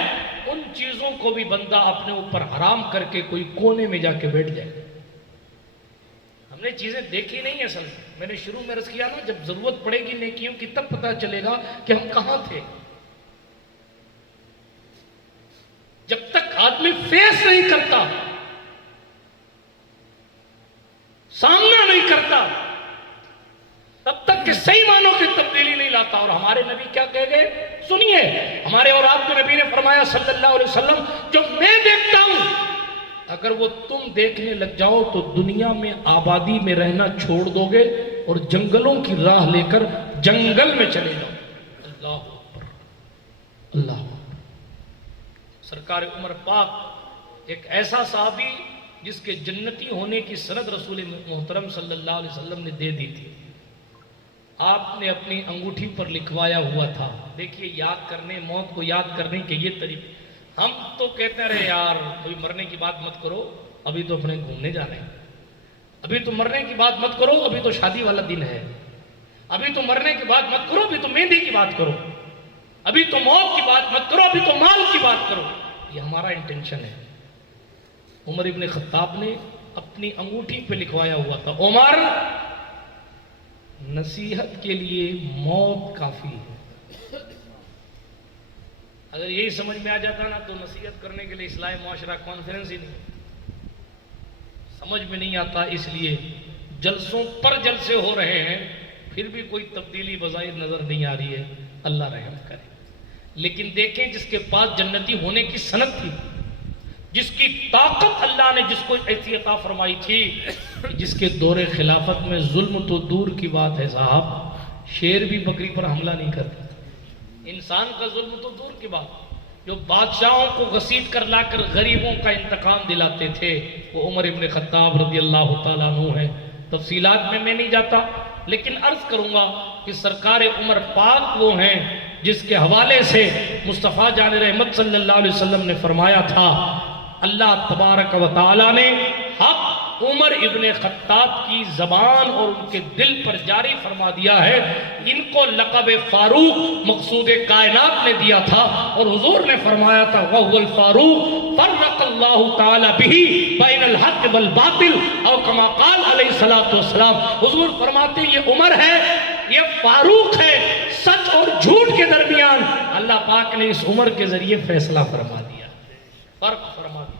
ان چیزوں کو بھی بندہ اپنے اوپر حرام کر کے کوئی کونے میں جا کے بیٹھ جائے۔ ہم نے چیزیں دیکھی نہیں اصل میں نے شروع میں عرض کیا نا، جب ضرورت پڑے گی نیکیوں کی تب پتہ چلے گا کہ ہم کہاں تھے۔ جب تک آدمی فیس نہیں کرتا، سامنا نہیں کرتا، تب تک کہ صحیح معنوں کی تبدیلی نہیں لاتا۔ اور ہمارے نبی کیا کہہ گئے سنیے، ہمارے اور آپ کے نبی نے فرمایا صلی اللہ علیہ وسلم، جو میں دیکھتا ہوں اگر وہ تم دیکھنے لگ جاؤ تو دنیا میں آبادی میں رہنا چھوڑ دو گے اور جنگلوں کی راہ لے کر جنگل میں چلے جاؤ۔ اللہ اکبر، اللہ اکبر۔ سرکار عمر پاک ایک ایسا صحابی جس کے جنتی ہونے کی سند رسول محترم صلی اللہ علیہ وسلم نے دے دی تھی، آپ نے اپنی انگوٹھی پر لکھوایا ہوا تھا۔ دیکھیے یاد کرنے، موت کو یاد کرنے کے یہ طریقے۔ ہم تو کہتے رہے یار ابھی مرنے کی بات مت کرو، ابھی تو اپنے گھومنے جانا ہے، ابھی تو مرنے کی بات مت کرو، ابھی تو شادی والا دن ہے، ابھی تو مرنے کی بات مت کرو، ابھی تو مہندی کی بات کرو، ابھی تو موت کی بات مت کرو، ابھی تو مال کی بات کرو۔ یہ ہمارا انٹینشن ہے۔ عمر ابن خطاب نے اپنی انگوٹھی پہ لکھوایا ہوا تھا، عمر نصیحت کے لیے موت کافی ہے۔ اگر یہی سمجھ میں آ جاتا نا تو نصیحت کرنے کے لیے اصلاح معاشرہ کانفرنس ہی نہیں، سمجھ میں نہیں آتا، اس لیے جلسوں پر جلسے ہو رہے ہیں پھر بھی کوئی تبدیلی بظاہر نظر نہیں آ رہی ہے۔ اللہ رحم کرے۔ لیکن دیکھیں جس کے پاس جنتی ہونے کی سند تھی، جس کی طاقت اللہ نے جس کو ایسی عطا فرمائی تھی، جس کے دور خلافت میں ظلم تو دور کی بات ہے صاحب، شیر بھی بکری پر حملہ نہیں کرتا، انسان کا ظلم تو دور کی بات، جو بادشاہوں کو گھسیٹ کر لا کر غریبوں کا انتقام دلاتے تھے وہ عمر ابن خطاب رضی اللہ تعالیٰ عنہ ہیں۔ تفصیلات میں نہیں جاتا، لیکن عرض کروں گا کہ سرکار عمر پاک وہ ہیں جس کے حوالے سے مصطفیٰ جان رحمت صلی اللہ علیہ وسلم نے فرمایا تھا، اللہ تبارک و تعالیٰ نے حق عمر ابن خطاب کی زبان اور ان کے دل پر جاری فرما دیا ہے۔ ان کو لقب فاروق مقصود کائنات نے دیا تھا اور حضور نے فرمایا تھا وَهُوَ الْفَارُوق فَرَّقَ اللَّهُ تَعَالَى بِهِ بَيْنَ الْحَقِّ وَالْبَاطِلِ او کما قال علیہ الصلوۃ والسلام۔ حضور فرماتے ہیں یہ عمر ہے، یہ فاروق ہے، سچ اور جھوٹ کے درمیان اللہ پاک نے اس عمر کے ذریعے فیصلہ فرما دیا، فرق فرما دیا۔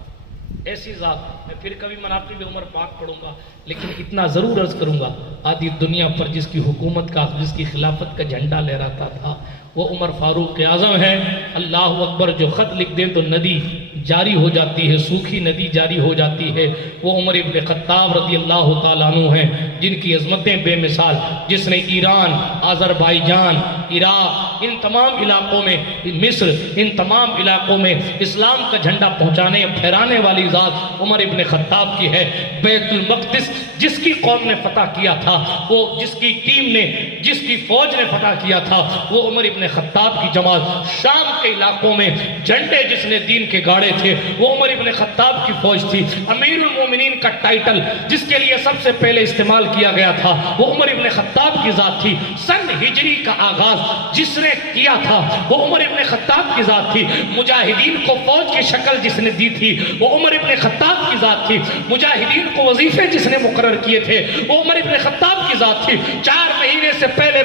ایسی ذات میں پھر کبھی مناقب عمر پاک پڑھوں گا، لیکن اتنا ضرور عرض کروں گا، آدھی دنیا پر جس کی حکومت کا، جس کی خلافت کا جھنڈا لہراتا تھا وہ عمر فاروق اعظم ہے۔ اللہ اکبر، جو خط لکھ دے تو ندی جاری ہو جاتی ہے، سوکھی ندی جاری ہو جاتی ہے، وہ عمر ابن خطاب رضی اللہ تعالیٰ عنہ ہیں۔ جن کی عظمتیں بے مثال، جس نے ایران، آذربائیجان، عراق، ان تمام علاقوں میں، مصر، ان تمام علاقوں میں اسلام کا جھنڈا پہنچانے پھیرانے والی ذات عمر ابن خطاب کی ہے۔ بیت المقدس جس کی قوم نے فتح کیا تھا، وہ جس کی ٹیم نے، جس کی فوج نے فتح کیا تھا، وہ عمر ابن خطاب کی جماعت۔ شام کے علاقوں میں جھنڈے جس نے دین کے گاڑے تھے، وہ عمر ابن خطاب کی فوج تھی۔ امیر المومنین کا ٹائٹل جس کے لیے سب سے پہلے استعمال کیا گیا تھا، وہ عمر ابن خطاب کی ذات تھی۔ سن ہجری کا آغاز جس نے کیا تھا، وہ عمر ابن خطاب کی ذات تھی۔ مجاہدین کو فوج کی شکل جس نے دی تھی، وہ عمر ابن خطاب کی ذات تھی۔ مجاہدین کو وظیفے جس نے مقرر کیے تھے، وہ عمر ابن خطاب کی ذات تھی۔ 4 مہینے سے پہلے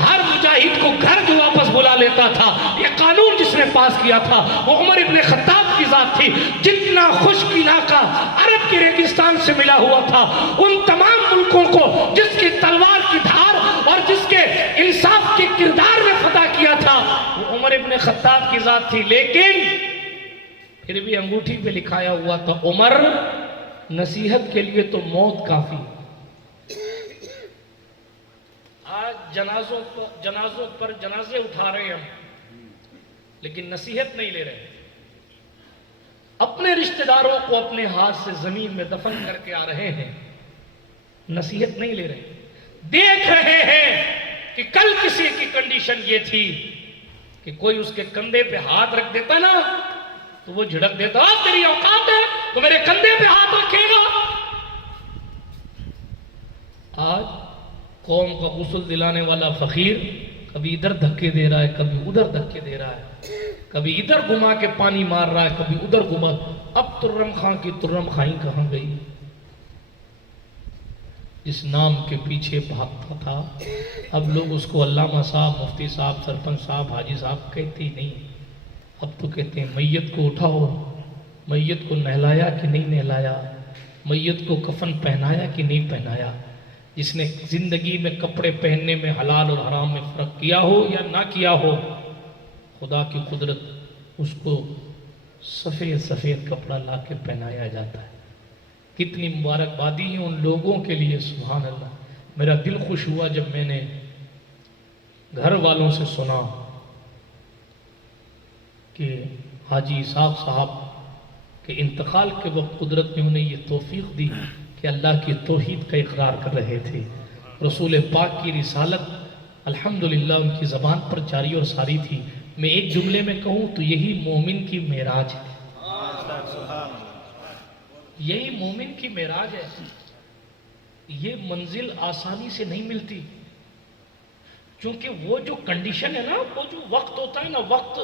ہر مجاہد کو گھر جو واپس بلا لیتا تھا، یہ قانون جس نے پاس کیا تھا، وہ عمر ابن خطاب کی ذات تھی۔ جتنا خشک علاقہ عرب کے ریگستان سے ملا ہوا تھا، ان تمام ملکوں کو جس کی تلوار کی دھار اور جس کے انصاف کے کردار میں فتح کیا تھا، وہ عمر ابن خطاب کی ذات تھی۔ لیکن پھر بھی انگوٹھی پہ لکھایا ہوا تھا عمر، نصیحت کے لیے تو موت کافی۔ آج جنازوں پر جنازے اٹھا رہے ہیں ہم، لیکن نصیحت نہیں لے رہے۔ اپنے رشتہ داروں کو اپنے ہاتھ سے زمین میں دفن کر کے آ رہے ہیں، نصیحت نہیں لے رہے۔ دیکھ رہے ہیں کہ کل کسی کی کنڈیشن یہ تھی کہ کوئی اس کے کندھے پہ ہاتھ رکھ دیتا نا تو وہ جھڑک دیتا، تیری اوقات ہے تو میرے کندھے پہ ہاتھ رکھے گا۔ آج قوم کا غسل دلانے والا فقیر کبھی ادھر دھکے دے رہا ہے، کبھی ادھر دھکے دے رہا ہے، کبھی ادھر گھما کے پانی مار رہا ہے، کبھی ادھر گھما۔ اب ترم خان کی ترم خائی کہاں گئی؟ اس نام کے پیچھے بھاگتا تھا، اب لوگ اس کو علامہ صاحب، مفتی صاحب، سرپنچ صاحب، حاجی صاحب کہتے ہی نہیں۔ اب تو کہتے ہیں میت کو اٹھاؤ، میت کو نہلایا کہ نہیں نہلایا، میت کو کفن پہنایا کہ نہیں پہنایا۔ جس نے زندگی میں کپڑے پہننے میں حلال اور حرام میں فرق کیا ہو یا نہ کیا ہو، خدا کی قدرت اس کو سفید سفید کپڑا لا کے پہنایا جاتا ہے۔ کتنی مبارکبادی ہیں ان لوگوں کے لیے، سبحان اللہ۔ میرا دل خوش ہوا جب میں نے گھر والوں سے سنا کہ حاجی اسحاق صاحب کے انتقال کے وقت قدرت نے انہیں یہ توفیق دی کہ اللہ کی توحید کا اقرار کر رہے تھے، رسول پاک کی رسالت الحمدللہ ان کی زبان پر جاری اور ساری تھی۔ میں ایک جملے میں کہوں تو یہی مومن کی معراج ہے، یہی مومن کی معراج ہے۔ یہ منزل آسانی سے نہیں ملتی، کیونکہ وہ جو کنڈیشن ہے نا، وہ جو وقت ہوتا ہے نا، وقت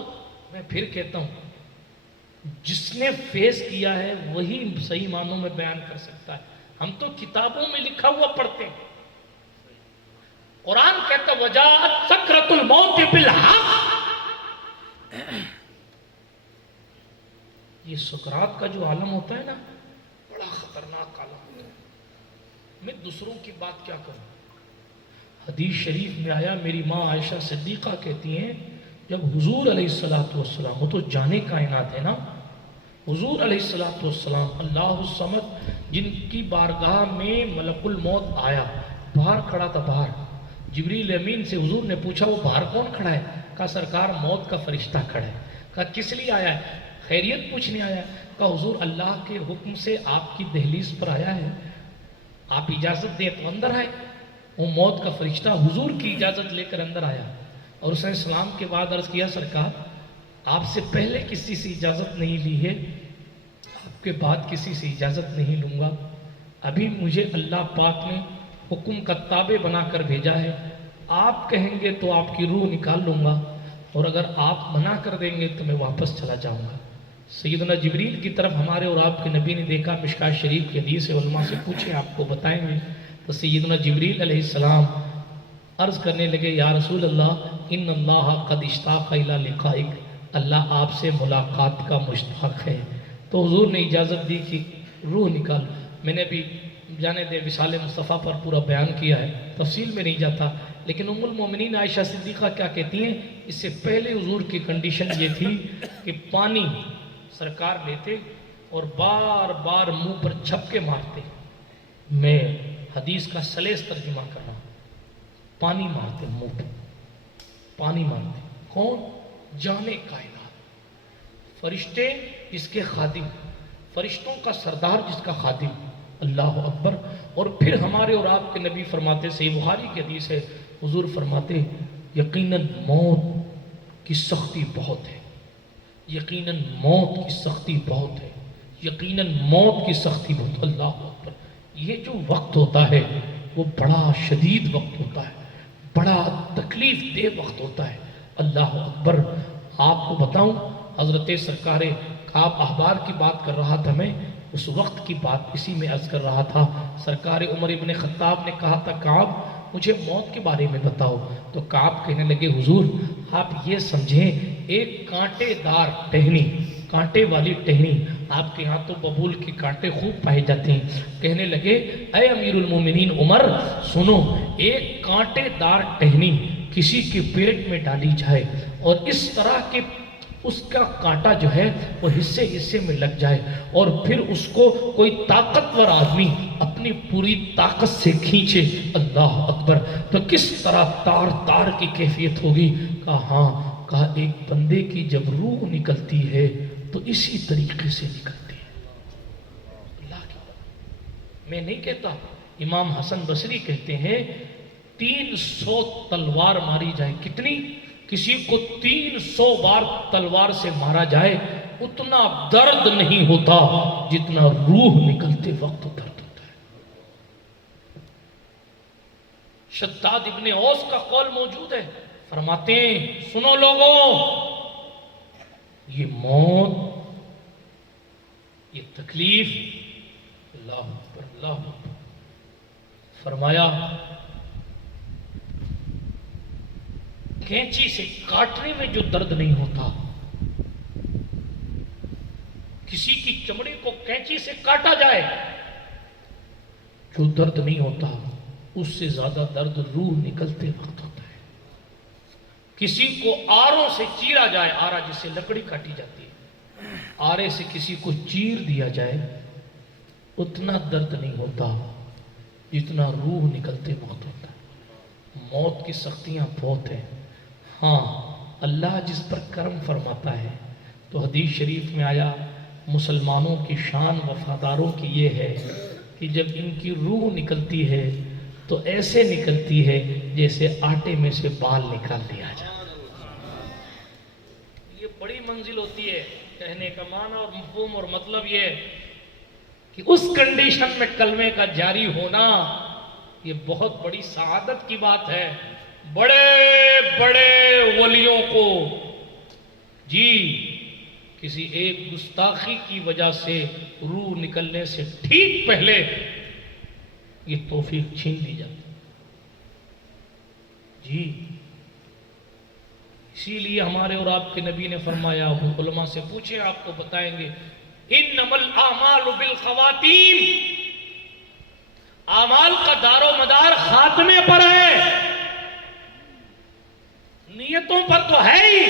میں پھر کہتا ہوں جس نے فیس کیا ہے وہی صحیح معنوں میں بیان کر سکتا ہے۔ ہم تو کتابوں میں لکھا ہوا پڑھتے ہیں۔ قرآن کہتا وجاءت سکرۃ الموت بالحق، یہ سکرات کا جو عالم ہوتا ہے نا، بڑا خطرناک عالم ہوتا ہے۔ میں دوسروں کی بات کیا کروں؟ حدیث شریف میں آیا، میری ماں عائشہ صدیقہ کہتی ہیں جب حضور علیہ السلام، وہ تو جانے کائنات ہے نا، حضور علیہ السلام اللہ الصمد، جن کی بارگاہ میں ملک الموت آیا، باہر کھڑا تھا، باہر جبریل امین سے حضور نے پوچھا وہ باہر کون کھڑا ہے؟ کہا سرکار موت کا فرشتہ کھڑا ہے۔ کہا کس لیے آیا ہے؟ خیریت پوچھنے آیا ہے۔ کہا حضور اللہ کے حکم سے آپ کی دہلیز پر آیا ہے، آپ اجازت دیں تو اندر آئے۔ وہ موت کا فرشتہ حضور کی اجازت لے کر اندر آیا اور اس نے سلام کے بعد عرض کیا سرکار آپ سے پہلے کسی سے اجازت نہیں لی ہے، آپ کے بعد کسی سے اجازت نہیں لوں گا، ابھی مجھے اللہ پاک نے حکم کا تابع بنا کر بھیجا ہے، آپ کہیں گے تو آپ کی روح نکال لوں گا اور اگر آپ منع کر دیں گے تو میں واپس چلا جاؤں گا۔ سیدنا جبریل کی طرف ہمارے اور آپ کے نبی نے دیکھا، مشکاۃ شریف کی حدیث ہے، علماء سے پوچھیں آپ کو بتائیں گے۔ تو سیدنا جبریل علیہ السلام عرض کرنے لگے یا رسول اللہ ان اللہ قد اشتاق الی لقائک، اللہ آپ سے ملاقات کا مشتاق ہے۔ تو حضور نے اجازت دی کہ روح نکال۔ میں نے بھی جانے دے وصال مصطفیٰ پر پورا بیان کیا ہے، تفصیل میں نہیں جاتا، لیکن ام المومنین عائشہ صدیقہ کیا کہتی ہیں، اس سے پہلے حضور کی کنڈیشن یہ تھی کہ پانی سرکار لیتے اور بار بار منہ پر چھپکے مارتے۔ میں حدیث کا سلیس ترجمہ کر رہا ہوں، پانی مارتے منہ پہ، پانی مارتے کون؟ جانے کائنات، فرشتے جس کے خادم، فرشتوں کا سردار جس کا خادم، اللہ اکبر۔ اور پھر ہمارے اور آپ کے نبی فرماتے، صحیح بخاری کی حدیث ہے، حضور فرماتے یقیناً موت کی سختی بہت ہے، یقیناً موت کی سختی بہت ہے، یقیناً موت کی سختی بہت۔ اللہ اکبر۔ یہ جو وقت ہوتا ہے وہ بڑا شدید وقت ہوتا ہے، بڑا تکلیف دہ وقت ہوتا ہے۔ اللہ اکبر۔ آپ کو بتاؤں، حضرت سرکار کعب احبار کی بات کر رہا تھا، میں اس وقت کی بات اسی میں عرض کر رہا تھا۔ سرکار عمر ابن خطاب نے کہا تھا کعب مجھے موت کے بارے میں بتاؤ، تو کعب کہنے لگے حضور آپ یہ سمجھیں ایک کانٹے دار ٹہنی، کانٹے والی ٹہنی، آپ کے ہاں تو ببول کے کانٹے خوب پائے جاتے ہیں، کہنے لگے اے امیر المومنین عمر سنو، ایک کانٹے دار ٹہنی کسی کے پیٹ میں ڈالی جائے اور اس طرح کے اس کا کانٹا جو ہے وہ حصے حصے میں لگ جائے اور پھر اس کو کوئی طاقتور آدمی اپنی پوری طاقت سے کھینچے، اللہ اکبر، تو کس طرح تار تار کی کیفیت ہوگی؟ کہا ہاں، کہا ایک بندے کی جب روح نکلتی ہے تو اسی طریقے سے نکلتی ہے۔ اللہ کی بات میں نہیں کہتا، امام حسن بصری کہتے ہیں 300 تلوار ماری جائے، کتنی؟ کسی کو 300 بار تلوار سے مارا جائے اتنا درد نہیں ہوتا جتنا روح نکلتے وقت درد ہوتا ہے۔ شداد ابن اوس کا قول موجود ہے، فرماتے ہیں سنو لوگوں، یہ موت، یہ تکلیف، اللہ اکبر اللہ اکبر، فرمایا کینچی سے کاٹنے میں جو درد نہیں ہوتا، کسی کی چمڑی کو کینچی سے کاٹا جائے جو درد نہیں ہوتا، اس سے زیادہ درد روح نکلتے وقت ہوتا ہے۔ کسی کو آروں سے چیرا جائے، آرا جسے لکڑی کاٹی جاتی ہے، آرے سے کسی کو چیر دیا جائے اتنا درد نہیں ہوتا جتنا روح نکلتے وقت ہوتا ہے۔ موت کی سختیاں بہت ہیں، ہاں اللہ جس پر کرم فرماتا ہے، تو حدیث شریف میں آیا مسلمانوں کی شان وفاداروں کی یہ ہے کہ جب ان کی روح نکلتی ہے تو ایسے نکلتی ہے جیسے آٹے میں سے بال نکال دیا جائے۔ یہ بڑی منزل ہوتی ہے، کہنے کا معنی اور مفہوم اور مطلب یہ ہے کہ اس کنڈیشن میں کلمے کا جاری ہونا یہ بہت بڑی سعادت کی بات ہے۔ بڑے بڑے ولیوں کو جی کسی ایک گستاخی کی وجہ سے روح نکلنے سے ٹھیک پہلے یہ توفیق چھین لی جاتی جی۔ اسی لیے ہمارے اور آپ کے نبی نے فرمایا، علماء سے پوچھیں آپ کو بتائیں گے، انما الاعمال بالخواتیم، اعمال کا دار و مدار خاتمے پر ہے، نیتوں پر تو ہے ہی،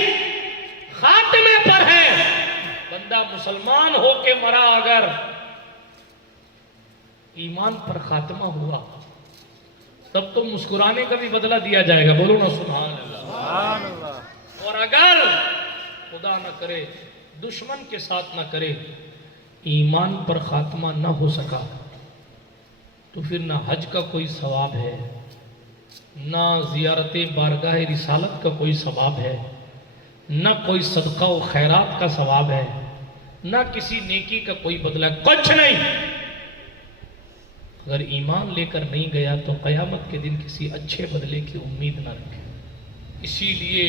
خاتمے پر ہے۔ بندہ مسلمان ہو کے مرا اگر ایمان پر خاتمہ ہوا تب تو مسکرانے کا بھی بدلہ دیا جائے گا، بولو نا سبحان اللہ۔ اور اگر خدا نہ کرے دشمن کے ساتھ نہ کرے ایمان پر خاتمہ نہ ہو سکا تو پھر نہ حج کا کوئی ثواب ہے، نہ زیارت بارگاہ رسالت کا کوئی ثواب ہے، نہ کوئی صدقہ و خیرات کا ثواب ہے، نہ کسی نیکی کا کوئی بدلہ، کچھ نہیں۔ اگر ایمان لے کر نہیں گیا تو قیامت کے دن کسی اچھے بدلے کی امید نہ رکھے۔ اسی لیے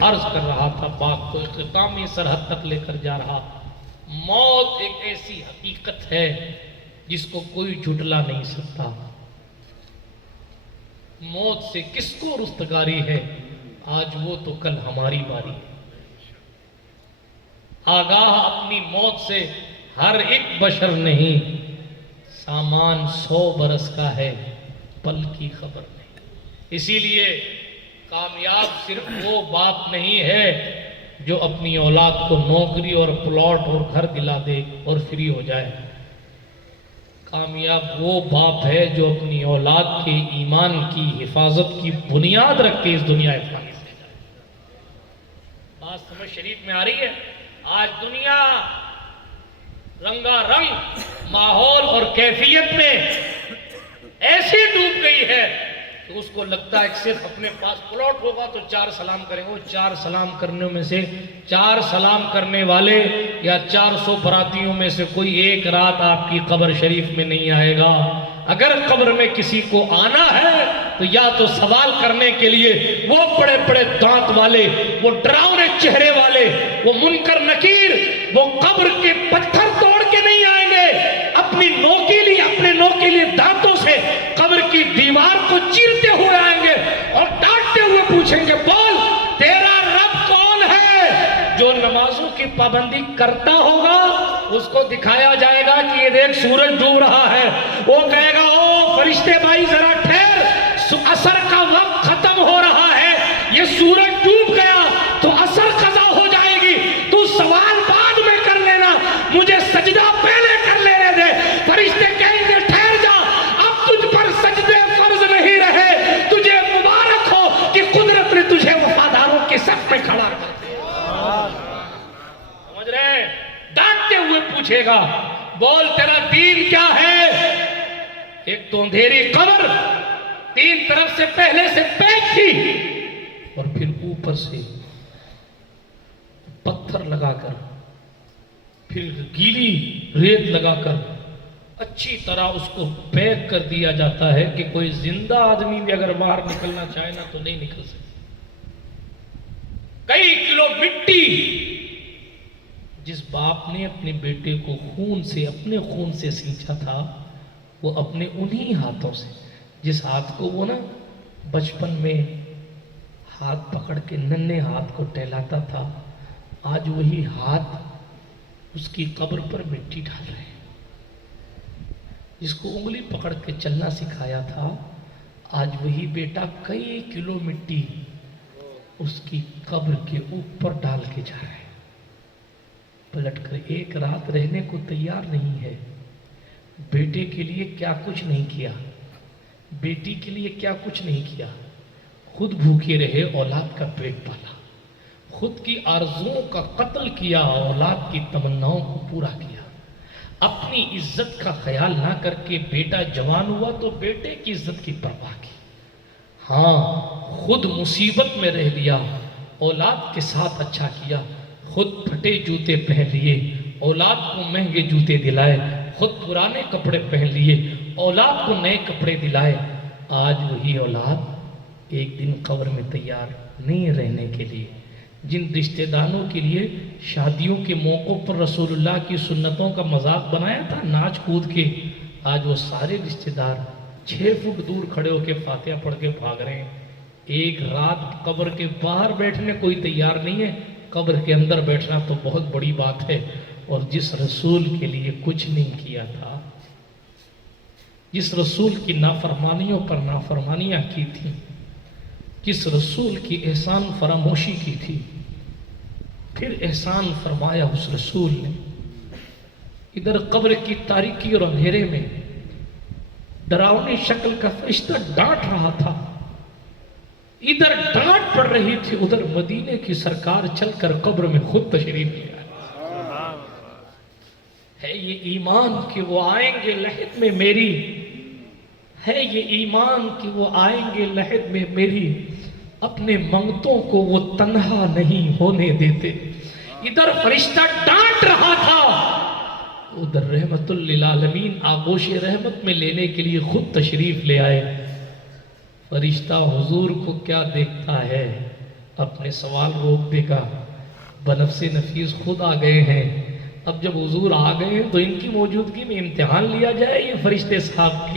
عرض کر رہا تھا، بات کو اختتامی سرحد تک لے کر جا رہا، موت ایک ایسی حقیقت ہے جس کو کوئی جھٹلا نہیں سکتا۔ موت سے کس کو رستگاری ہے؟ آج وہ تو کل ہماری باری ہے۔ آگاہ اپنی موت سے ہر ایک بشر نہیں، سامان 100 برس کا ہے، پل کی خبر نہیں۔ اسی لیے کامیاب صرف وہ باپ نہیں ہے جو اپنی اولاد کو نوکری اور پلاٹ اور گھر دلا دے اور فری ہو جائے۔ کامیاب وہ باپ ہے جو اپنی اولاد کے ایمان کی حفاظت کی بنیاد رکھ کے اس دنیا فانی سے جائے۔ بات سمجھ شریف میں آ رہی ہے؟ آج دنیا رنگا رنگ ماحول اور کیفیت میں ایسی ڈوب گئی ہے تو اس کو لگتا ہے کہ صرف اپنے پاس پلاٹ ہوگا تو 4 سلام کریں گے۔ 4 سلام کرنے میں سے 4 سلام کرنے والے یا 400 براتیوں میں سے کوئی ایک رات آپ کی قبر شریف میں نہیں آئے گا۔ اگر قبر میں کسی کو آنا ہے تو یا تو سوال کرنے کے لیے وہ بڑے بڑے دانت والے، وہ ڈراؤنے چہرے والے، وہ منکر نکیر، وہ قبر کے پتھر توڑ کے نہیں آئیں گے، اپنے نوکیلی دانتوں سے قبر کی دیوار کو چیرتے ہوئے آئیں گے اور ڈانٹتے ہوئے پوچھیں گے، بول تیرا رب کون ہے؟ جو نمازوں کی پابندی کرتا ہوگا اس کو دکھایا جائے گا کہ یہ دیکھ سورج ڈوب رہا ہے، وہ کہے گا او فرشتے بھائی ذرا ٹھہر، عصر کا وقت ختم ہو رہا ہے، یہ سورج ڈوب گیا تو عصر قضا ہو جائے گی، تو سوال بعد میں کر لینا، مجھے سجدہ پہلے کر لینے دے۔ فرشتے کہیں گے ٹھہر جا، اب تجھ پر سجدے فرض نہیں رہے، تجھے مبارک ہو کہ قدرت نے تجھے وفاداروں کے صف میں کھڑا کر دیا۔ سمجھ رہے؟ ڈانٹتے ہوئے پوچھے گا، بول تیرا دین کیا ہے؟ ایک تو اندھیری قبر 3 طرف سے پہلے سے پیک تھی اور پھر اوپر سے پتھر لگا کر، پھر گیلی ریت لگا کر اچھی طرح اس کو پیک کر دیا جاتا ہے کہ کوئی زندہ آدمی بھی اگر باہر نکلنا چاہے نا تو نہیں نکل سکتا۔ کئی کلو مٹی جس باپ نے اپنے بیٹے کو اپنے خون سے سینچا تھا، وہ اپنے انہی ہاتھوں سے، جس ہاتھ کو وہ نا بچپن میں ہاتھ پکڑ کے ننھے ہاتھ کو ٹہلاتا تھا، آج وہی ہاتھ اس کی قبر پر مٹی ڈال رہے ہیں۔ جس کو انگلی پکڑ کے چلنا سکھایا تھا، آج وہی بیٹا کئی کلو مٹی اس کی قبر کے اوپر ڈال کے جا رہے ہیں۔ پلٹ کر ایک رات رہنے کو تیار نہیں ہے۔ بیٹے کے لیے کیا کچھ نہیں کیا، بیٹی کے لیے کیا کچھ نہیں کیا، خود بھوکے رہے، اولاد کا پیٹ پالا، خود کی آرزوؤں کا قتل کیا، اولاد کی تمناؤں کو پورا کیا، اپنی عزت کا خیال نہ کر کے بیٹا جوان ہوا تو بیٹے کی عزت کی پرواہ کی، ہاں خود مصیبت میں رہ لیا، اولاد کے ساتھ اچھا کیا، خود پھٹے جوتے پہن لیے، اولاد کو مہنگے جوتے دلائے، خود پرانے کپڑے پہن لیے، اولاد کو نئے کپڑے دلائے۔ آج وہی اولاد ایک دن قبر میں تیار نہیں رہنے کے لیے، جن رشتہ داروں کے لیے شادیوں کے موقعوں پر رسول اللہ کی سنتوں کا مذاق بنایا تھا ناچ کود کے، آج وہ سارے رشتہ دار 6 فٹ دور کھڑے ہو کے فاتحہ پڑھ کے بھاگ رہے ہیں۔ ایک رات قبر کے باہر بیٹھنے کوئی تیار نہیں ہے، قبر کے اندر بیٹھنا تو بہت بڑی بات ہے۔ اور جس رسول کے لیے کچھ نہیں کیا تھا، جس رسول کی نافرمانیوں پر نافرمانیاں کی تھی، جس رسول کی احسان فراموشی کی تھی، پھر احسان فرمایا اس رسول نے۔ ادھر قبر کی تاریکی اور اندھیرے میں ڈراؤنی شکل کا فرشتہ ڈانٹ رہا تھا، ادھر ڈانٹ پڑ رہی تھی، ادھر مدینے کی سرکار چل کر قبر میں خود تشریف لے آئے۔ ہے یہ ایمان کہ وہ آئیں گے لحد میں میری، ہے یہ ایمان کہ وہ آئیں گے لحد میں میری، اپنے منگتوں کو وہ تنہا نہیں ہونے دیتے۔ ادھر فرشتہ ڈانٹ رہا تھا، ادھر رحمت للعالمین آغوش رحمت میں لینے کے لیے خود تشریف لے آئے۔ فرشتہ حضور کو کیا دیکھتا ہے، اپنے سوال روک دے گا، بنفس نفیس خود آ گئے ہیں۔ اب جب حضور آ گئے ہیں تو ان کی موجودگی میں امتحان لیا جائے، یہ فرشتے صاحب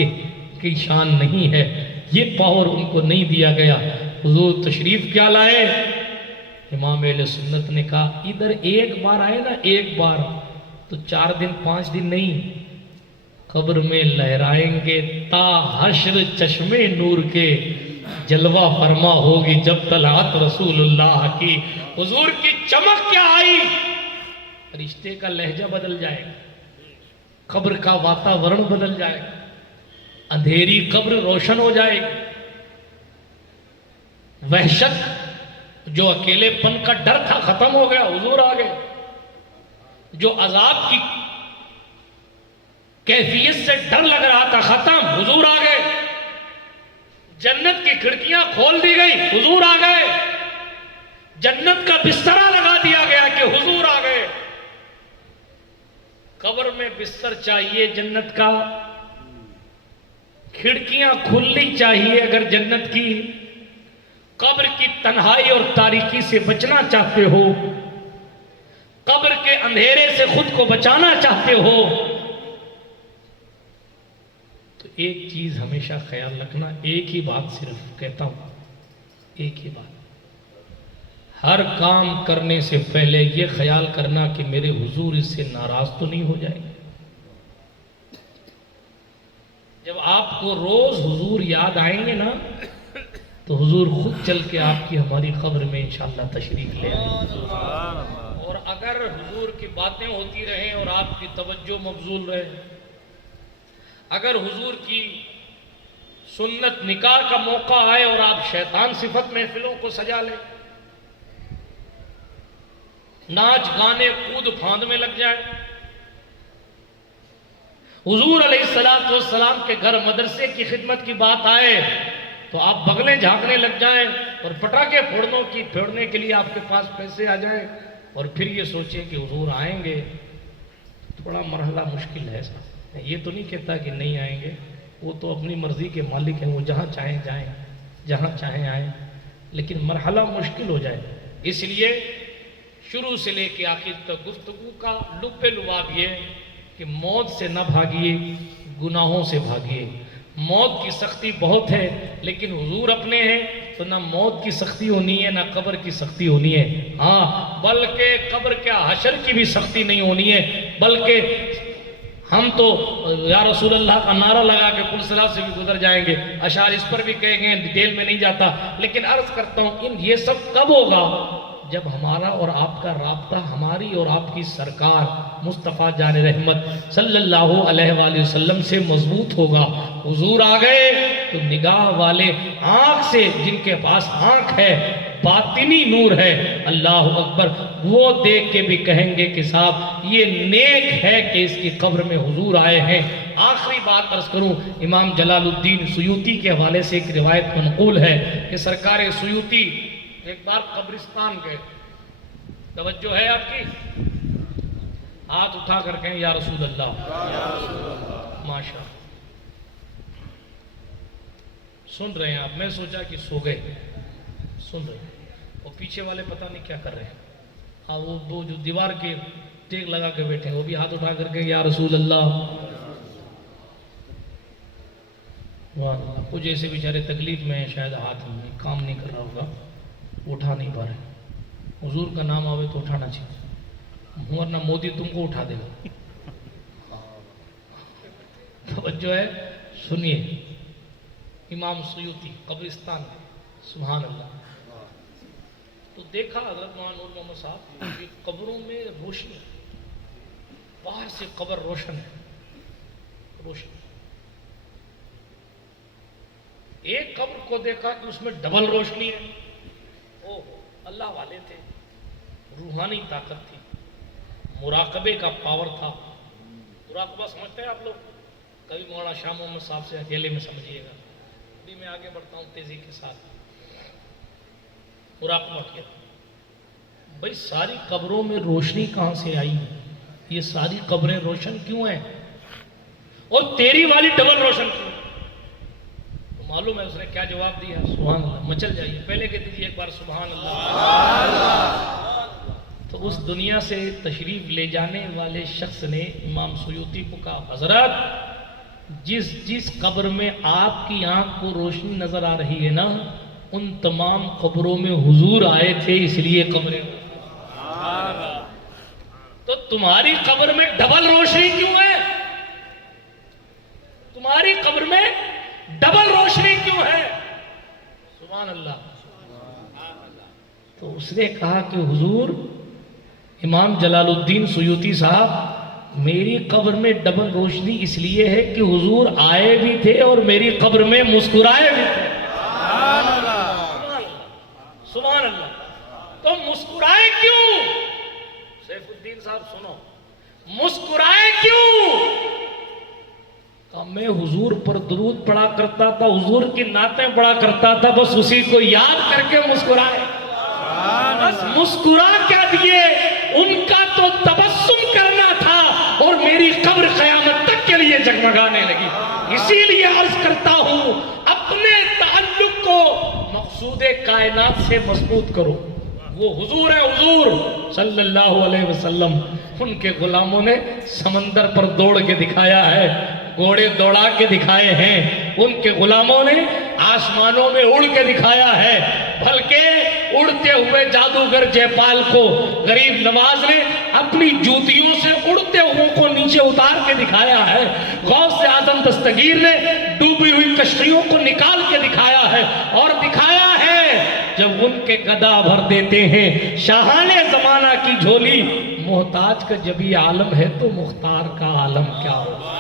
کی شان نہیں ہے، یہ پاور ان کو نہیں دیا گیا۔ حضور تشریف کیا لائے؟ امام اہل سنت نے کہا ادھر ایک بار آئے نا، ایک بار تو 4 دن 5 دن نہیں، قبر میں لہرائیں گے تا حشر چشمے نور کے، جلوہ فرما ہوگی جب طلعت رسول اللہ کی۔ حضور کی چمک کیا آئی، رشتے کا لہجہ بدل جائے گا۔ قبر کا واتاورن بدل جائے، اندھیری قبر روشن ہو جائے گی، وحشت جو اکیلے پن کا ڈر تھا ختم ہو گیا، حضور آ گئے، جو عذاب کی کیفیت سے ڈر لگ رہا تھا ختم، حضور آ گئے، جنت کی کھڑکیاں کھول دی گئی، حضور آ گئے، جنت کا بسترا لگا دیا گیا کہ حضور آ گئے۔ قبر میں بستر چاہیے جنت کا، کھڑکیاں کھلنی چاہیے اگر جنت کی، قبر کی تنہائی اور تاریکی سے بچنا چاہتے ہو، قبر کے اندھیرے سے خود کو بچانا چاہتے ہو، تو ایک چیز ہمیشہ خیال رکھنا، ایک ہی بات صرف کہتا ہوں، ایک ہی بات، ہر کام کرنے سے پہلے یہ خیال کرنا کہ میرے حضور اس سے ناراض تو نہیں ہو جائے گا۔ جب آپ کو روز حضور یاد آئیں گے نا تو حضور خود چل کے آپ کی ہماری قبر میں انشاءاللہ تشریف لے آئیں گے، اور اگر حضور کی باتیں ہوتی رہیں اور آپ کی توجہ مبذول رہے، اگر حضور کی سنت نکاح کا موقع آئے اور آپ شیطان صفت محفلوں کو سجا لیں، ناچ گانے کود پھاند میں لگ جائے، حضور علیہ السلام کے گھر مدرسے کی خدمت کی بات آئے تو آپ بغلیں جھانکنے لگ جائیں اور پٹاخے پھوڑنے کے لیے آپ کے پاس پیسے آ جائیں، اور پھر یہ سوچیں کہ حضور آئیں گے، تھوڑا مرحلہ مشکل ہے صاحب۔ یہ تو نہیں کہتا کہ نہیں آئیں گے، وہ تو اپنی مرضی کے مالک ہیں، وہ جہاں چاہیں جائیں، جہاں چاہیں آئیں، لیکن مرحلہ مشکل ہو جائے۔ اس لیے شروع سے لے کے آخر تک گفتگو کا لب لباب یہ کہ موت سے نہ بھاگیے، گناہوں سے بھاگیے۔ موت کی سختی بہت ہے، لیکن حضور اپنے ہیں تو نہ موت کی سختی ہونی ہے نہ قبر کی سختی ہونی ہے، ہاں بلکہ قبر کیا حشر کی بھی سختی نہیں ہونی ہے، بلکہ ہم تو یا رسول اللہ کا نعرہ لگا کے کل صلاح سے بھی گزر جائیں گے، اشعار اس پر بھی کہیں گے، ڈیٹیل میں نہیں جاتا، لیکن عرض کرتا ہوں یہ سب کب ہوگا؟ جب ہمارا اور آپ کا رابطہ ہماری اور آپ کی سرکار مصطفیٰ جان رحمت صلی اللہ علیہ وآلہ وسلم سے مضبوط ہوگا۔ حضور آ گئے تو نگاہ والے آنکھ سے، جن کے پاس آنکھ ہے، باطنی نور ہے، اللہ اکبر، وہ دیکھ کے بھی کہیں گے کہ صاحب یہ نیک ہے کہ اس کی قبر میں حضور آئے ہیں۔ آخری بات عرض کروں، امام جلال الدین سیوطی کے حوالے سے ایک روایت منقول ہے کہ سرکار سیوطی ایک بار قبرستان گئے، توجہ ہے آپ کی؟ ہاتھ اٹھا کر کہیں یا رسول اللہ، ماشاء اللہ، سن رہے ہیں آپ؟ میں سوچا کہ سو گئے، سن رہے ہیں، اور پیچھے والے پتہ نہیں کیا کر رہے ہیں، ہاں وہ جو دیوار کے ٹیک لگا کے بیٹھے ہیں وہ بھی ہاتھ اٹھا کر کہیں یا رسول اللہ۔ کچھ ایسے بیچارے تکلیف میں ہیں، شاید ہاتھ میں کام نہیں کر رہا ہوگا، اٹھا نہیں پا رہے، حضور کا نام آوے تو اٹھانا چاہیے، ورنہ مودی تم کو اٹھا دے گا۔ توجہ ہے، سنیے، امام سیوطی قبرستان میں، سبحان اللہ، تو دیکھا حضرت مولانا نور محمد صاحب کہ قبروں میں روشنی، باہر سے قبر روشن ہے، روشن، ایک قبر کو دیکھا کہ اس میں ڈبل روشنی ہے، اللہ والے تھے، روحانی طاقت تھی، مراقبے کا پاور تھا۔ مراقبہ سمجھتے ہیں آپ لوگ؟ کبھی مولانا شاہ محمد صاحب سے اکیلے میں سمجھیے گا، ابھی میں آگے بڑھتا ہوں تیزی کے ساتھ۔ مراقبہ کیا، بھئی ساری قبروں میں روشنی کہاں سے آئی ہے؟ یہ ساری قبریں روشن کیوں ہیں اور تیری والی ڈبل روشن کیوں؟ معلوم ہے اس نے کیا جواب دیا؟ سبحان اللہ، مچل جائیے، پہلے کہہ دیجیے ایک بار سبحان اللہ۔ تو اس دنیا سے تشریف لے جانے والے شخص نے امام سیوطی کو کہا، حضرت جس قبر میں آپ کی آنکھ کو روشنی نظر آ رہی ہے نا، ان تمام قبروں میں حضور آئے تھے، اس لیے قبریں، تو تمہاری قبر میں ڈبل روشنی کیوں ہے؟ تمہاری قبر میں ڈبل روشنی کیوں ہے؟ سبحان اللہ۔ تو اس نے کہا کہ حضور، امام جلال الدین سیوطی صاحب، میری قبر میں ڈبل روشنی اس لیے ہے کہ حضور آئے بھی تھے اور میری قبر میں مسکرائے بھی تھے. سبحان اللہ. تو مسکرائے کیوں؟ سیف الدین صاحب سنو، مسکرائے کیوں؟ کہ میں حضور پر درود پڑھا کرتا تھا، حضور کی نعتیں پڑھا کرتا تھا، بس اسی کو یاد کر کے مسکرائے. بس مسکرا کیا دیے، ان کا تو تبسم کرنا تھا اور میری قبر قیامت تک کے لیے جگمگانے لگی. اسی لیے عرض کرتا ہوں اپنے تعلق کو مقصود کائنات سے مضبوط کرو. وہ حضور ہے، حضور صلی اللہ علیہ وسلم. ان کے غلاموں نے سمندر پر دوڑ کے دکھایا ہے، گھوڑے دوڑا کے دکھائے ہیں. ان کے غلاموں نے آسمانوں میں اڑ کے دکھایا ہے، بلکہ اڑتے ہوئے جادوگر جے پال کو غریب نواز نے اپنی جوتیوں سے اڑتے ہوئے کو نیچے اتار کے دکھایا ہے. غوث اعظم دستگیر نے ڈوبی ہوئی کشتیوں کو نکال کے دکھایا ہے، اور دکھایا ہے جب ان کے گدا بھر دیتے ہیں شاہان زمانہ کی جھولی. محتاج کا جب یہ عالم ہے تو مختار کا عالم کیا ہوگا.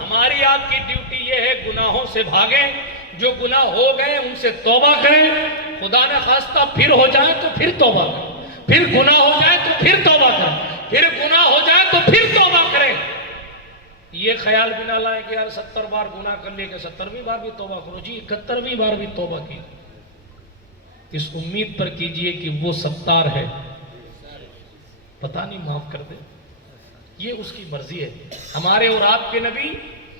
ہماری آپ کی ڈیوٹی یہ ہے گناہوں سے بھاگیں، جو گناہ ہو گئے ان سے توبہ کریں. خدا نے خواستہ پھر ہو جائے تو پھر توبہ کریں، پھر گناہ ہو جائے تو پھر توبہ کریں، پھر گناہ ہو جائے تو پھر توبہ کریں. یہ خیال بھی نہ لائیں کہ یار 70 بار گناہ کر لے کہ 70ویں بار بھی توبہ کرو. جی 71ویں بار بھی توبہ کی. اس امید پر کیجئے کہ وہ ستار ہے، پتہ نہیں معاف کر دے. یہ اس کی مرضی ہے. ہمارے اور آپ کے نبی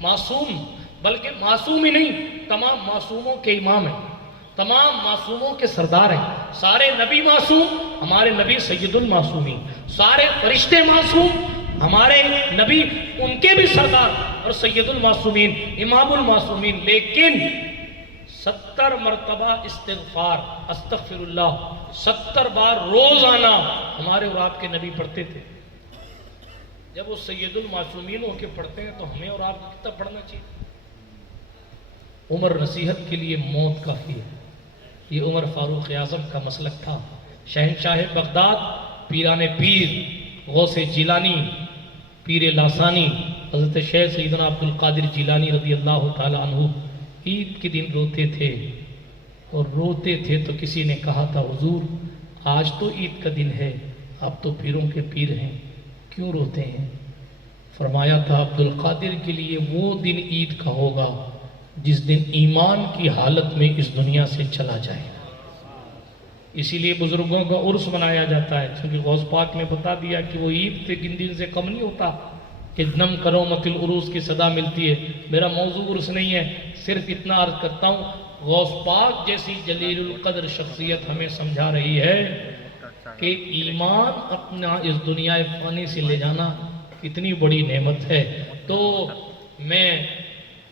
معصوم، بلکہ معصوم ہی نہیں، تمام معصوموں کے امام ہیں، تمام معصوموں کے سردار ہیں. سارے نبی معصوم، ہمارے نبی سید المعصومین. سارے فرشتے معصوم، ہمارے نبی ان کے بھی سردار اور سید المعصومین، امام المعصومین. لیکن 70 مرتبہ استغفار، استغفر اللہ 70 بار روزانہ ہمارے اور آپ کے نبی پڑھتے تھے. جب وہ سید المعصومین ہو کے پڑھتے ہیں تو ہمیں اور آپ کو کتنا پڑھنا چاہیے. عمر نصیحت کے لیے موت کافی ہے. یہ عمر فاروق اعظم کا مسلک تھا. شہنشاہ بغداد، پیران پیر، غوث جیلانی، پیر لاسانی، حضرت شیخ سیدنا عبد القادر جیلانی رضی اللہ تعالی عنہ عید کے دن روتے تھے. اور روتے تھے تو کسی نے کہا تھا حضور آج تو عید کا دن ہے، آپ تو پیروں کے پیر ہیں، کیوں روتے ہیں؟ فرمایا تھا عبد القادر کے لیے وہ دن عید کا ہوگا جس دن ایمان کی حالت میں اس دنیا سے چلا جائے. اسی لیے بزرگوں کا عرس منایا جاتا ہے، کیونکہ غوث پاک نے بتا دیا کہ وہ عید کے دن سے کم نہیں ہوتا. اذنم کرو مت العروس کی صدا ملتی ہے. میرا موضوع عرس نہیں ہے، صرف اتنا عرض کرتا ہوں غوث پاک جیسی جلیل القدر شخصیت ہمیں سمجھا رہی ہے کہ ایمان اپنا اس دنیا فانی سے لے جانا اتنی بڑی نعمت ہے. تو میں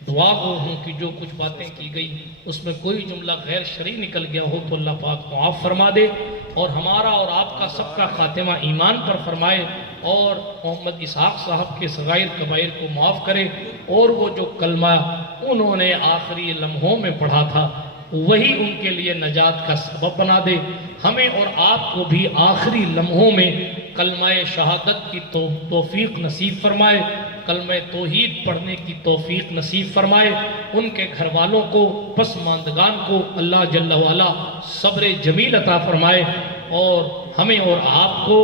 دعا گو ہوں کہ جو کچھ باتیں کی گئی اس میں کوئی جملہ غیر شرعی نکل گیا ہو تو اللہ پاک معاف فرما دے، اور ہمارا اور آپ کا سب کا خاتمہ ایمان پر فرمائے، اور محمد اسحاق صاحب کے صغائر کبائر کو معاف کرے، اور وہ جو کلمہ انہوں نے آخری لمحوں میں پڑھا تھا وہی ان کے لیے نجات کا سبب بنا دے. ہمیں اور آپ کو بھی آخری لمحوں میں کلمہ شہادت کی توفیق نصیب فرمائے، کلمہ توحید پڑھنے کی توفیق نصیب فرمائے. ان کے گھر والوں کو، پسماندگان کو اللہ جل وعلا صبر جمیل عطا فرمائے، اور ہمیں اور آپ کو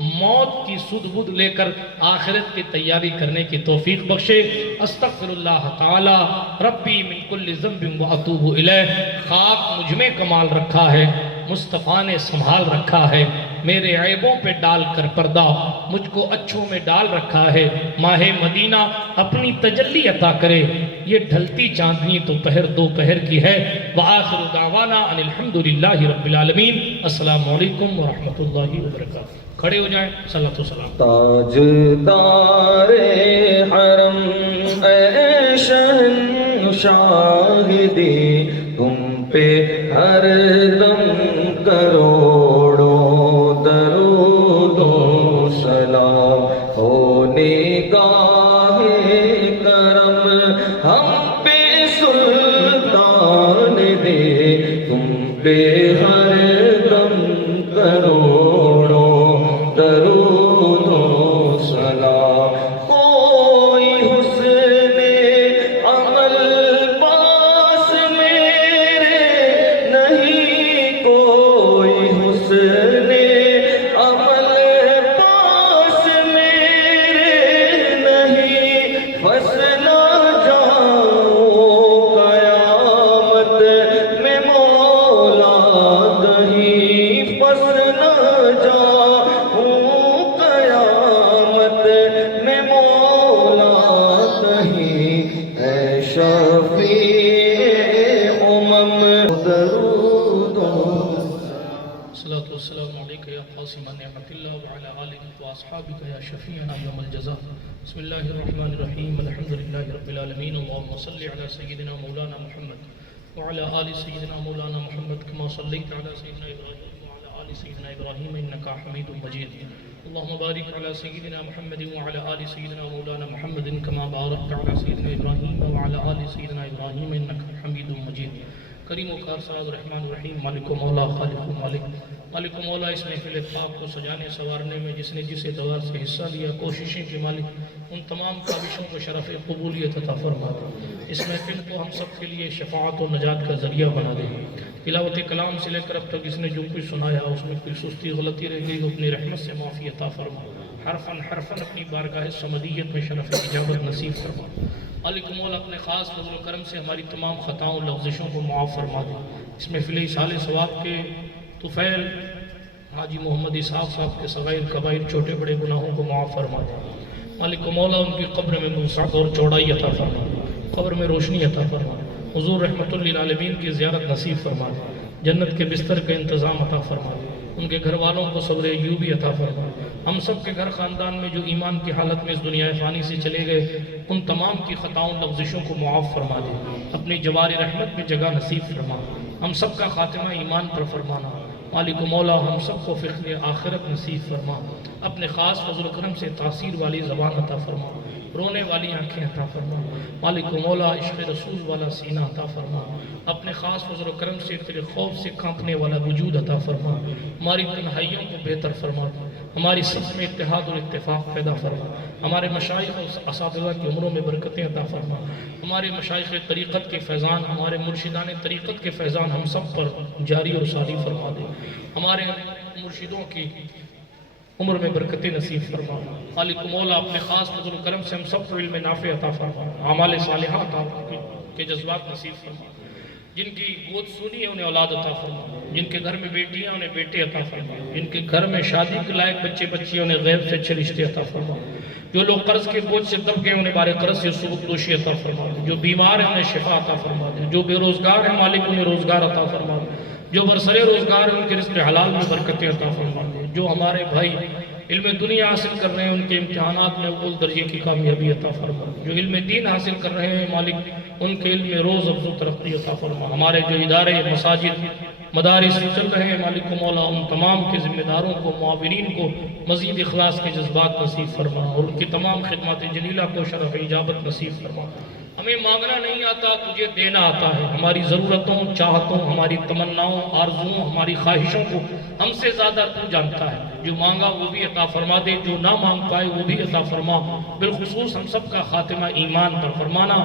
موت کی سدھ بدھ لے کر آخرت کی تیاری کرنے کی توفیق بخشے. استغفر اللہ تعالی ربی من کل ذنب و اتوب الیہ. خاک مجھ میں کمال رکھا ہے، مصطفیٰ نے سنبھال رکھا ہے، میرے عیبوں پہ ڈال کر پردہ مجھ کو اچھوں میں ڈال رکھا ہے. ماہ مدینہ اپنی تجلی عطا کرے. یہ ڈھلتی چاندنی تو پہر دوپہر کی ہے. وآخر دعوانا ان الحمدللہ رب العالمین. السلام علیکم ورحمۃ اللہ وبرکاتہ. کھڑے ہو جائیں. صلوات و سلام. تاجدار حرم اے شہنشاہ دی، تم پہ ہر دم کروڑوں درود و سلام ہو. نگاہ کرم ہم پہ سلطان دے، تم پہ ہر دم کروڑوں درود و سلام آلك وأصحابك يا شفيعنا يوم الجزاء. بسم الله الرحمن الرحيم. الحمد لله رب العالمين. اللهم صل على سيدنا مولانا محمد وعلى آل سيدنا مولانا محمد كما صليت على سيدنا إبراهيم وعلى آل سيدنا إبراهيم إنك حميد مجيد. اللهم بارك على سيدنا محمد وعلى آل سيدنا مولانا محمد كما باركت على سيدنا إبراهيم وعلى آل سيدنا إبراهيم إنك حميد مجيد. کریم و کارساز رحمان الرحیم مالک و مولا خالق و مالک مالک و مولا اس محفل پاک کو سجانے سوارنے میں جس نے جس اعتبار سے حصہ لیا کوششیں کے مالک ان تمام کاوشوں کو شرف قبولیت عطا فرما دے. اس محفل کو ہم سب کے لیے شفاعت و نجات کا ذریعہ بنا دے. تلاوت کلام سے لے کر اب تک اس نے جو کچھ سنایا اس میں کوئی سستی غلطی رہ گئی اپنی رحمت سے معافی عطا فرما. حرفاً حرفاً اپنی بارگاہ سمدیت میں شرف اجابت نصیب فرما. مالک مولا اپنے خاص فضل و کرم سے ہماری تمام خطاؤں لغزشوں کو معاف فرما دے. اس محفل اصال ثواب کے طفیل حاجی محمد اسحاق صاحب کے صغیر کبائر چھوٹے بڑے گناہوں کو معاف فرما دے. مالک مولا ان کی قبر میں وسعت اور چوڑائی عطا فرما دے. قبر میں روشنی عطا فرما دے. حضور رحمت للعالمین کی زیارت نصیب فرما دے. جنت کے بستر کا انتظام عطا فرما دے. ان کے گھر والوں کو صبر ایوبی عطا فرما. ہم سب کے گھر خاندان میں جو ایمان کی حالت میں اس دنیا فانی سے چلے گئے ان تمام کی خطاؤں لغزشوں کو معاف فرما دے. اپنی جوار رحمت میں جگہ نصیب فرما. ہم سب کا خاتمہ ایمان پر فرمانا. مالک و مولا ہم سب کو فقہ آخرت نصیب فرما. اپنے خاص فضل و کرم سے تاثیر والی زبان عطا فرما. رونے والی آنکھیں عطا فرما. مالک و مولا عشق رسول والا سینہ عطا فرما. اپنے خاص فضل و کرم سے تیرے خوف سے کانپنے والا وجود عطا فرما. ہماری تنہائیوں کو بہتر فرما. ہماری سب میں اتحاد اور اتفاق پیدا فرما. ہمارے مشائخ اور اساتذہ کی عمروں میں برکتیں عطا فرما. ہمارے مشائخ طریقت کے فیضان ہمارے مرشدان طریقت کے فیضان ہم سب پر جاری اور ساری فرما دے. ہمارے مرشدوں کی عمر میں برکتیں نصیب فرما. مالک مولا اپنے خاص فضل و کرم سے ہم سب کو علم نافع عطا فرما. اعمال صالحہ عطا کے جذبات نصیب فرما. جن کی گود سونی ہے انہیں اولاد عطا فرما. جن کے گھر میں بیٹیاں انہیں بیٹے عطا فرما. جن کے گھر میں شادی کے لائق بچے بچیاں انہیں غیب سے اچھے رشتے عطا فرما. جو لوگ قرض کے بوجھ سے دب گئے انہیں بارے قرض سے سبک دوشی عطا فرما. جو بیمار ہیں انہیں شفا عطا فرما. جو بے روزگار ہیں مالک انہیں روزگار عطا فرما. جو برسرے روزگار ہیں ان کے رزق حلال میں برکتیں عطا فرما. جو ہمارے بھائی علم دنیا حاصل کر رہے ہیں ان کے امتحانات میں اول درجے کی کامیابی عطا فرما. جو علم دین حاصل کر رہے ہیں مالک ان کے علم میں روز افزو ترقی عطا فرما. ہمارے جو ادارے مساجد مدارس چل رہے ہیں مالک مولا ان تمام کے ذمہ داروں کو معاونین کو مزید اخلاص کے جذبات نصیب فرما اور ان کی تمام خدمات جلیلہ کو شرف اجابت نصیب فرما. ہمیں مانگنا نہیں آتا تجھے دینا آتا ہے. ہماری ضرورتوں چاہتوں ہماری تمناؤں آرزوؤں ہماری خواہشوں کو ہم سے زیادہ تو جانتا ہے. جو مانگا وہ بھی عطا فرما دے. جو نہ مانگ پائے وہ بھی عطا فرما. بالخصوص ہم سب کا خاتمہ ایمان پر فرمانا.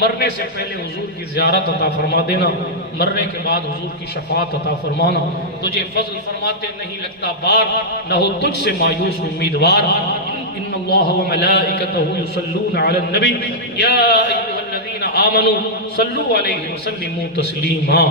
مرنے سے پہلے حضور کی زیارت عطا فرما دینا. مرنے کے بعد حضور کی شفاعت عطا فرمانا. تجھے فضل فرماتے نہیں لگتا بار نہ ہو تجھ سے مایوس امیدوار. ان اللہ وملائکتہ یصلون علی النبی یا ایھا الذین آمنوا صلوا علیہ وسلموا تسلیما.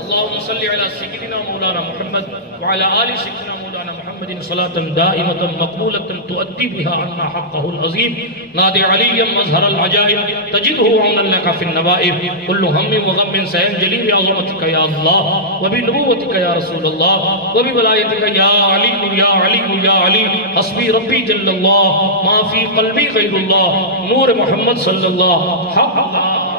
اللهم صل علی سیدنا مولانا محمد وعلى آل سیدنا مولانا محمد صلاة دائمة مقبولة تؤدي بها عنا حقه العظيم. نادي عليا مظهر العجائب تجده عملا لك في النوائب. كل هم وغم سينجلي بعظمتك يا الله وبنبوتك يا رسول الله وبولايتك يا علي يا علي يا علي. حسبي ربي جل الله ما في قلبي غير الله. نور محمد صلى الله حق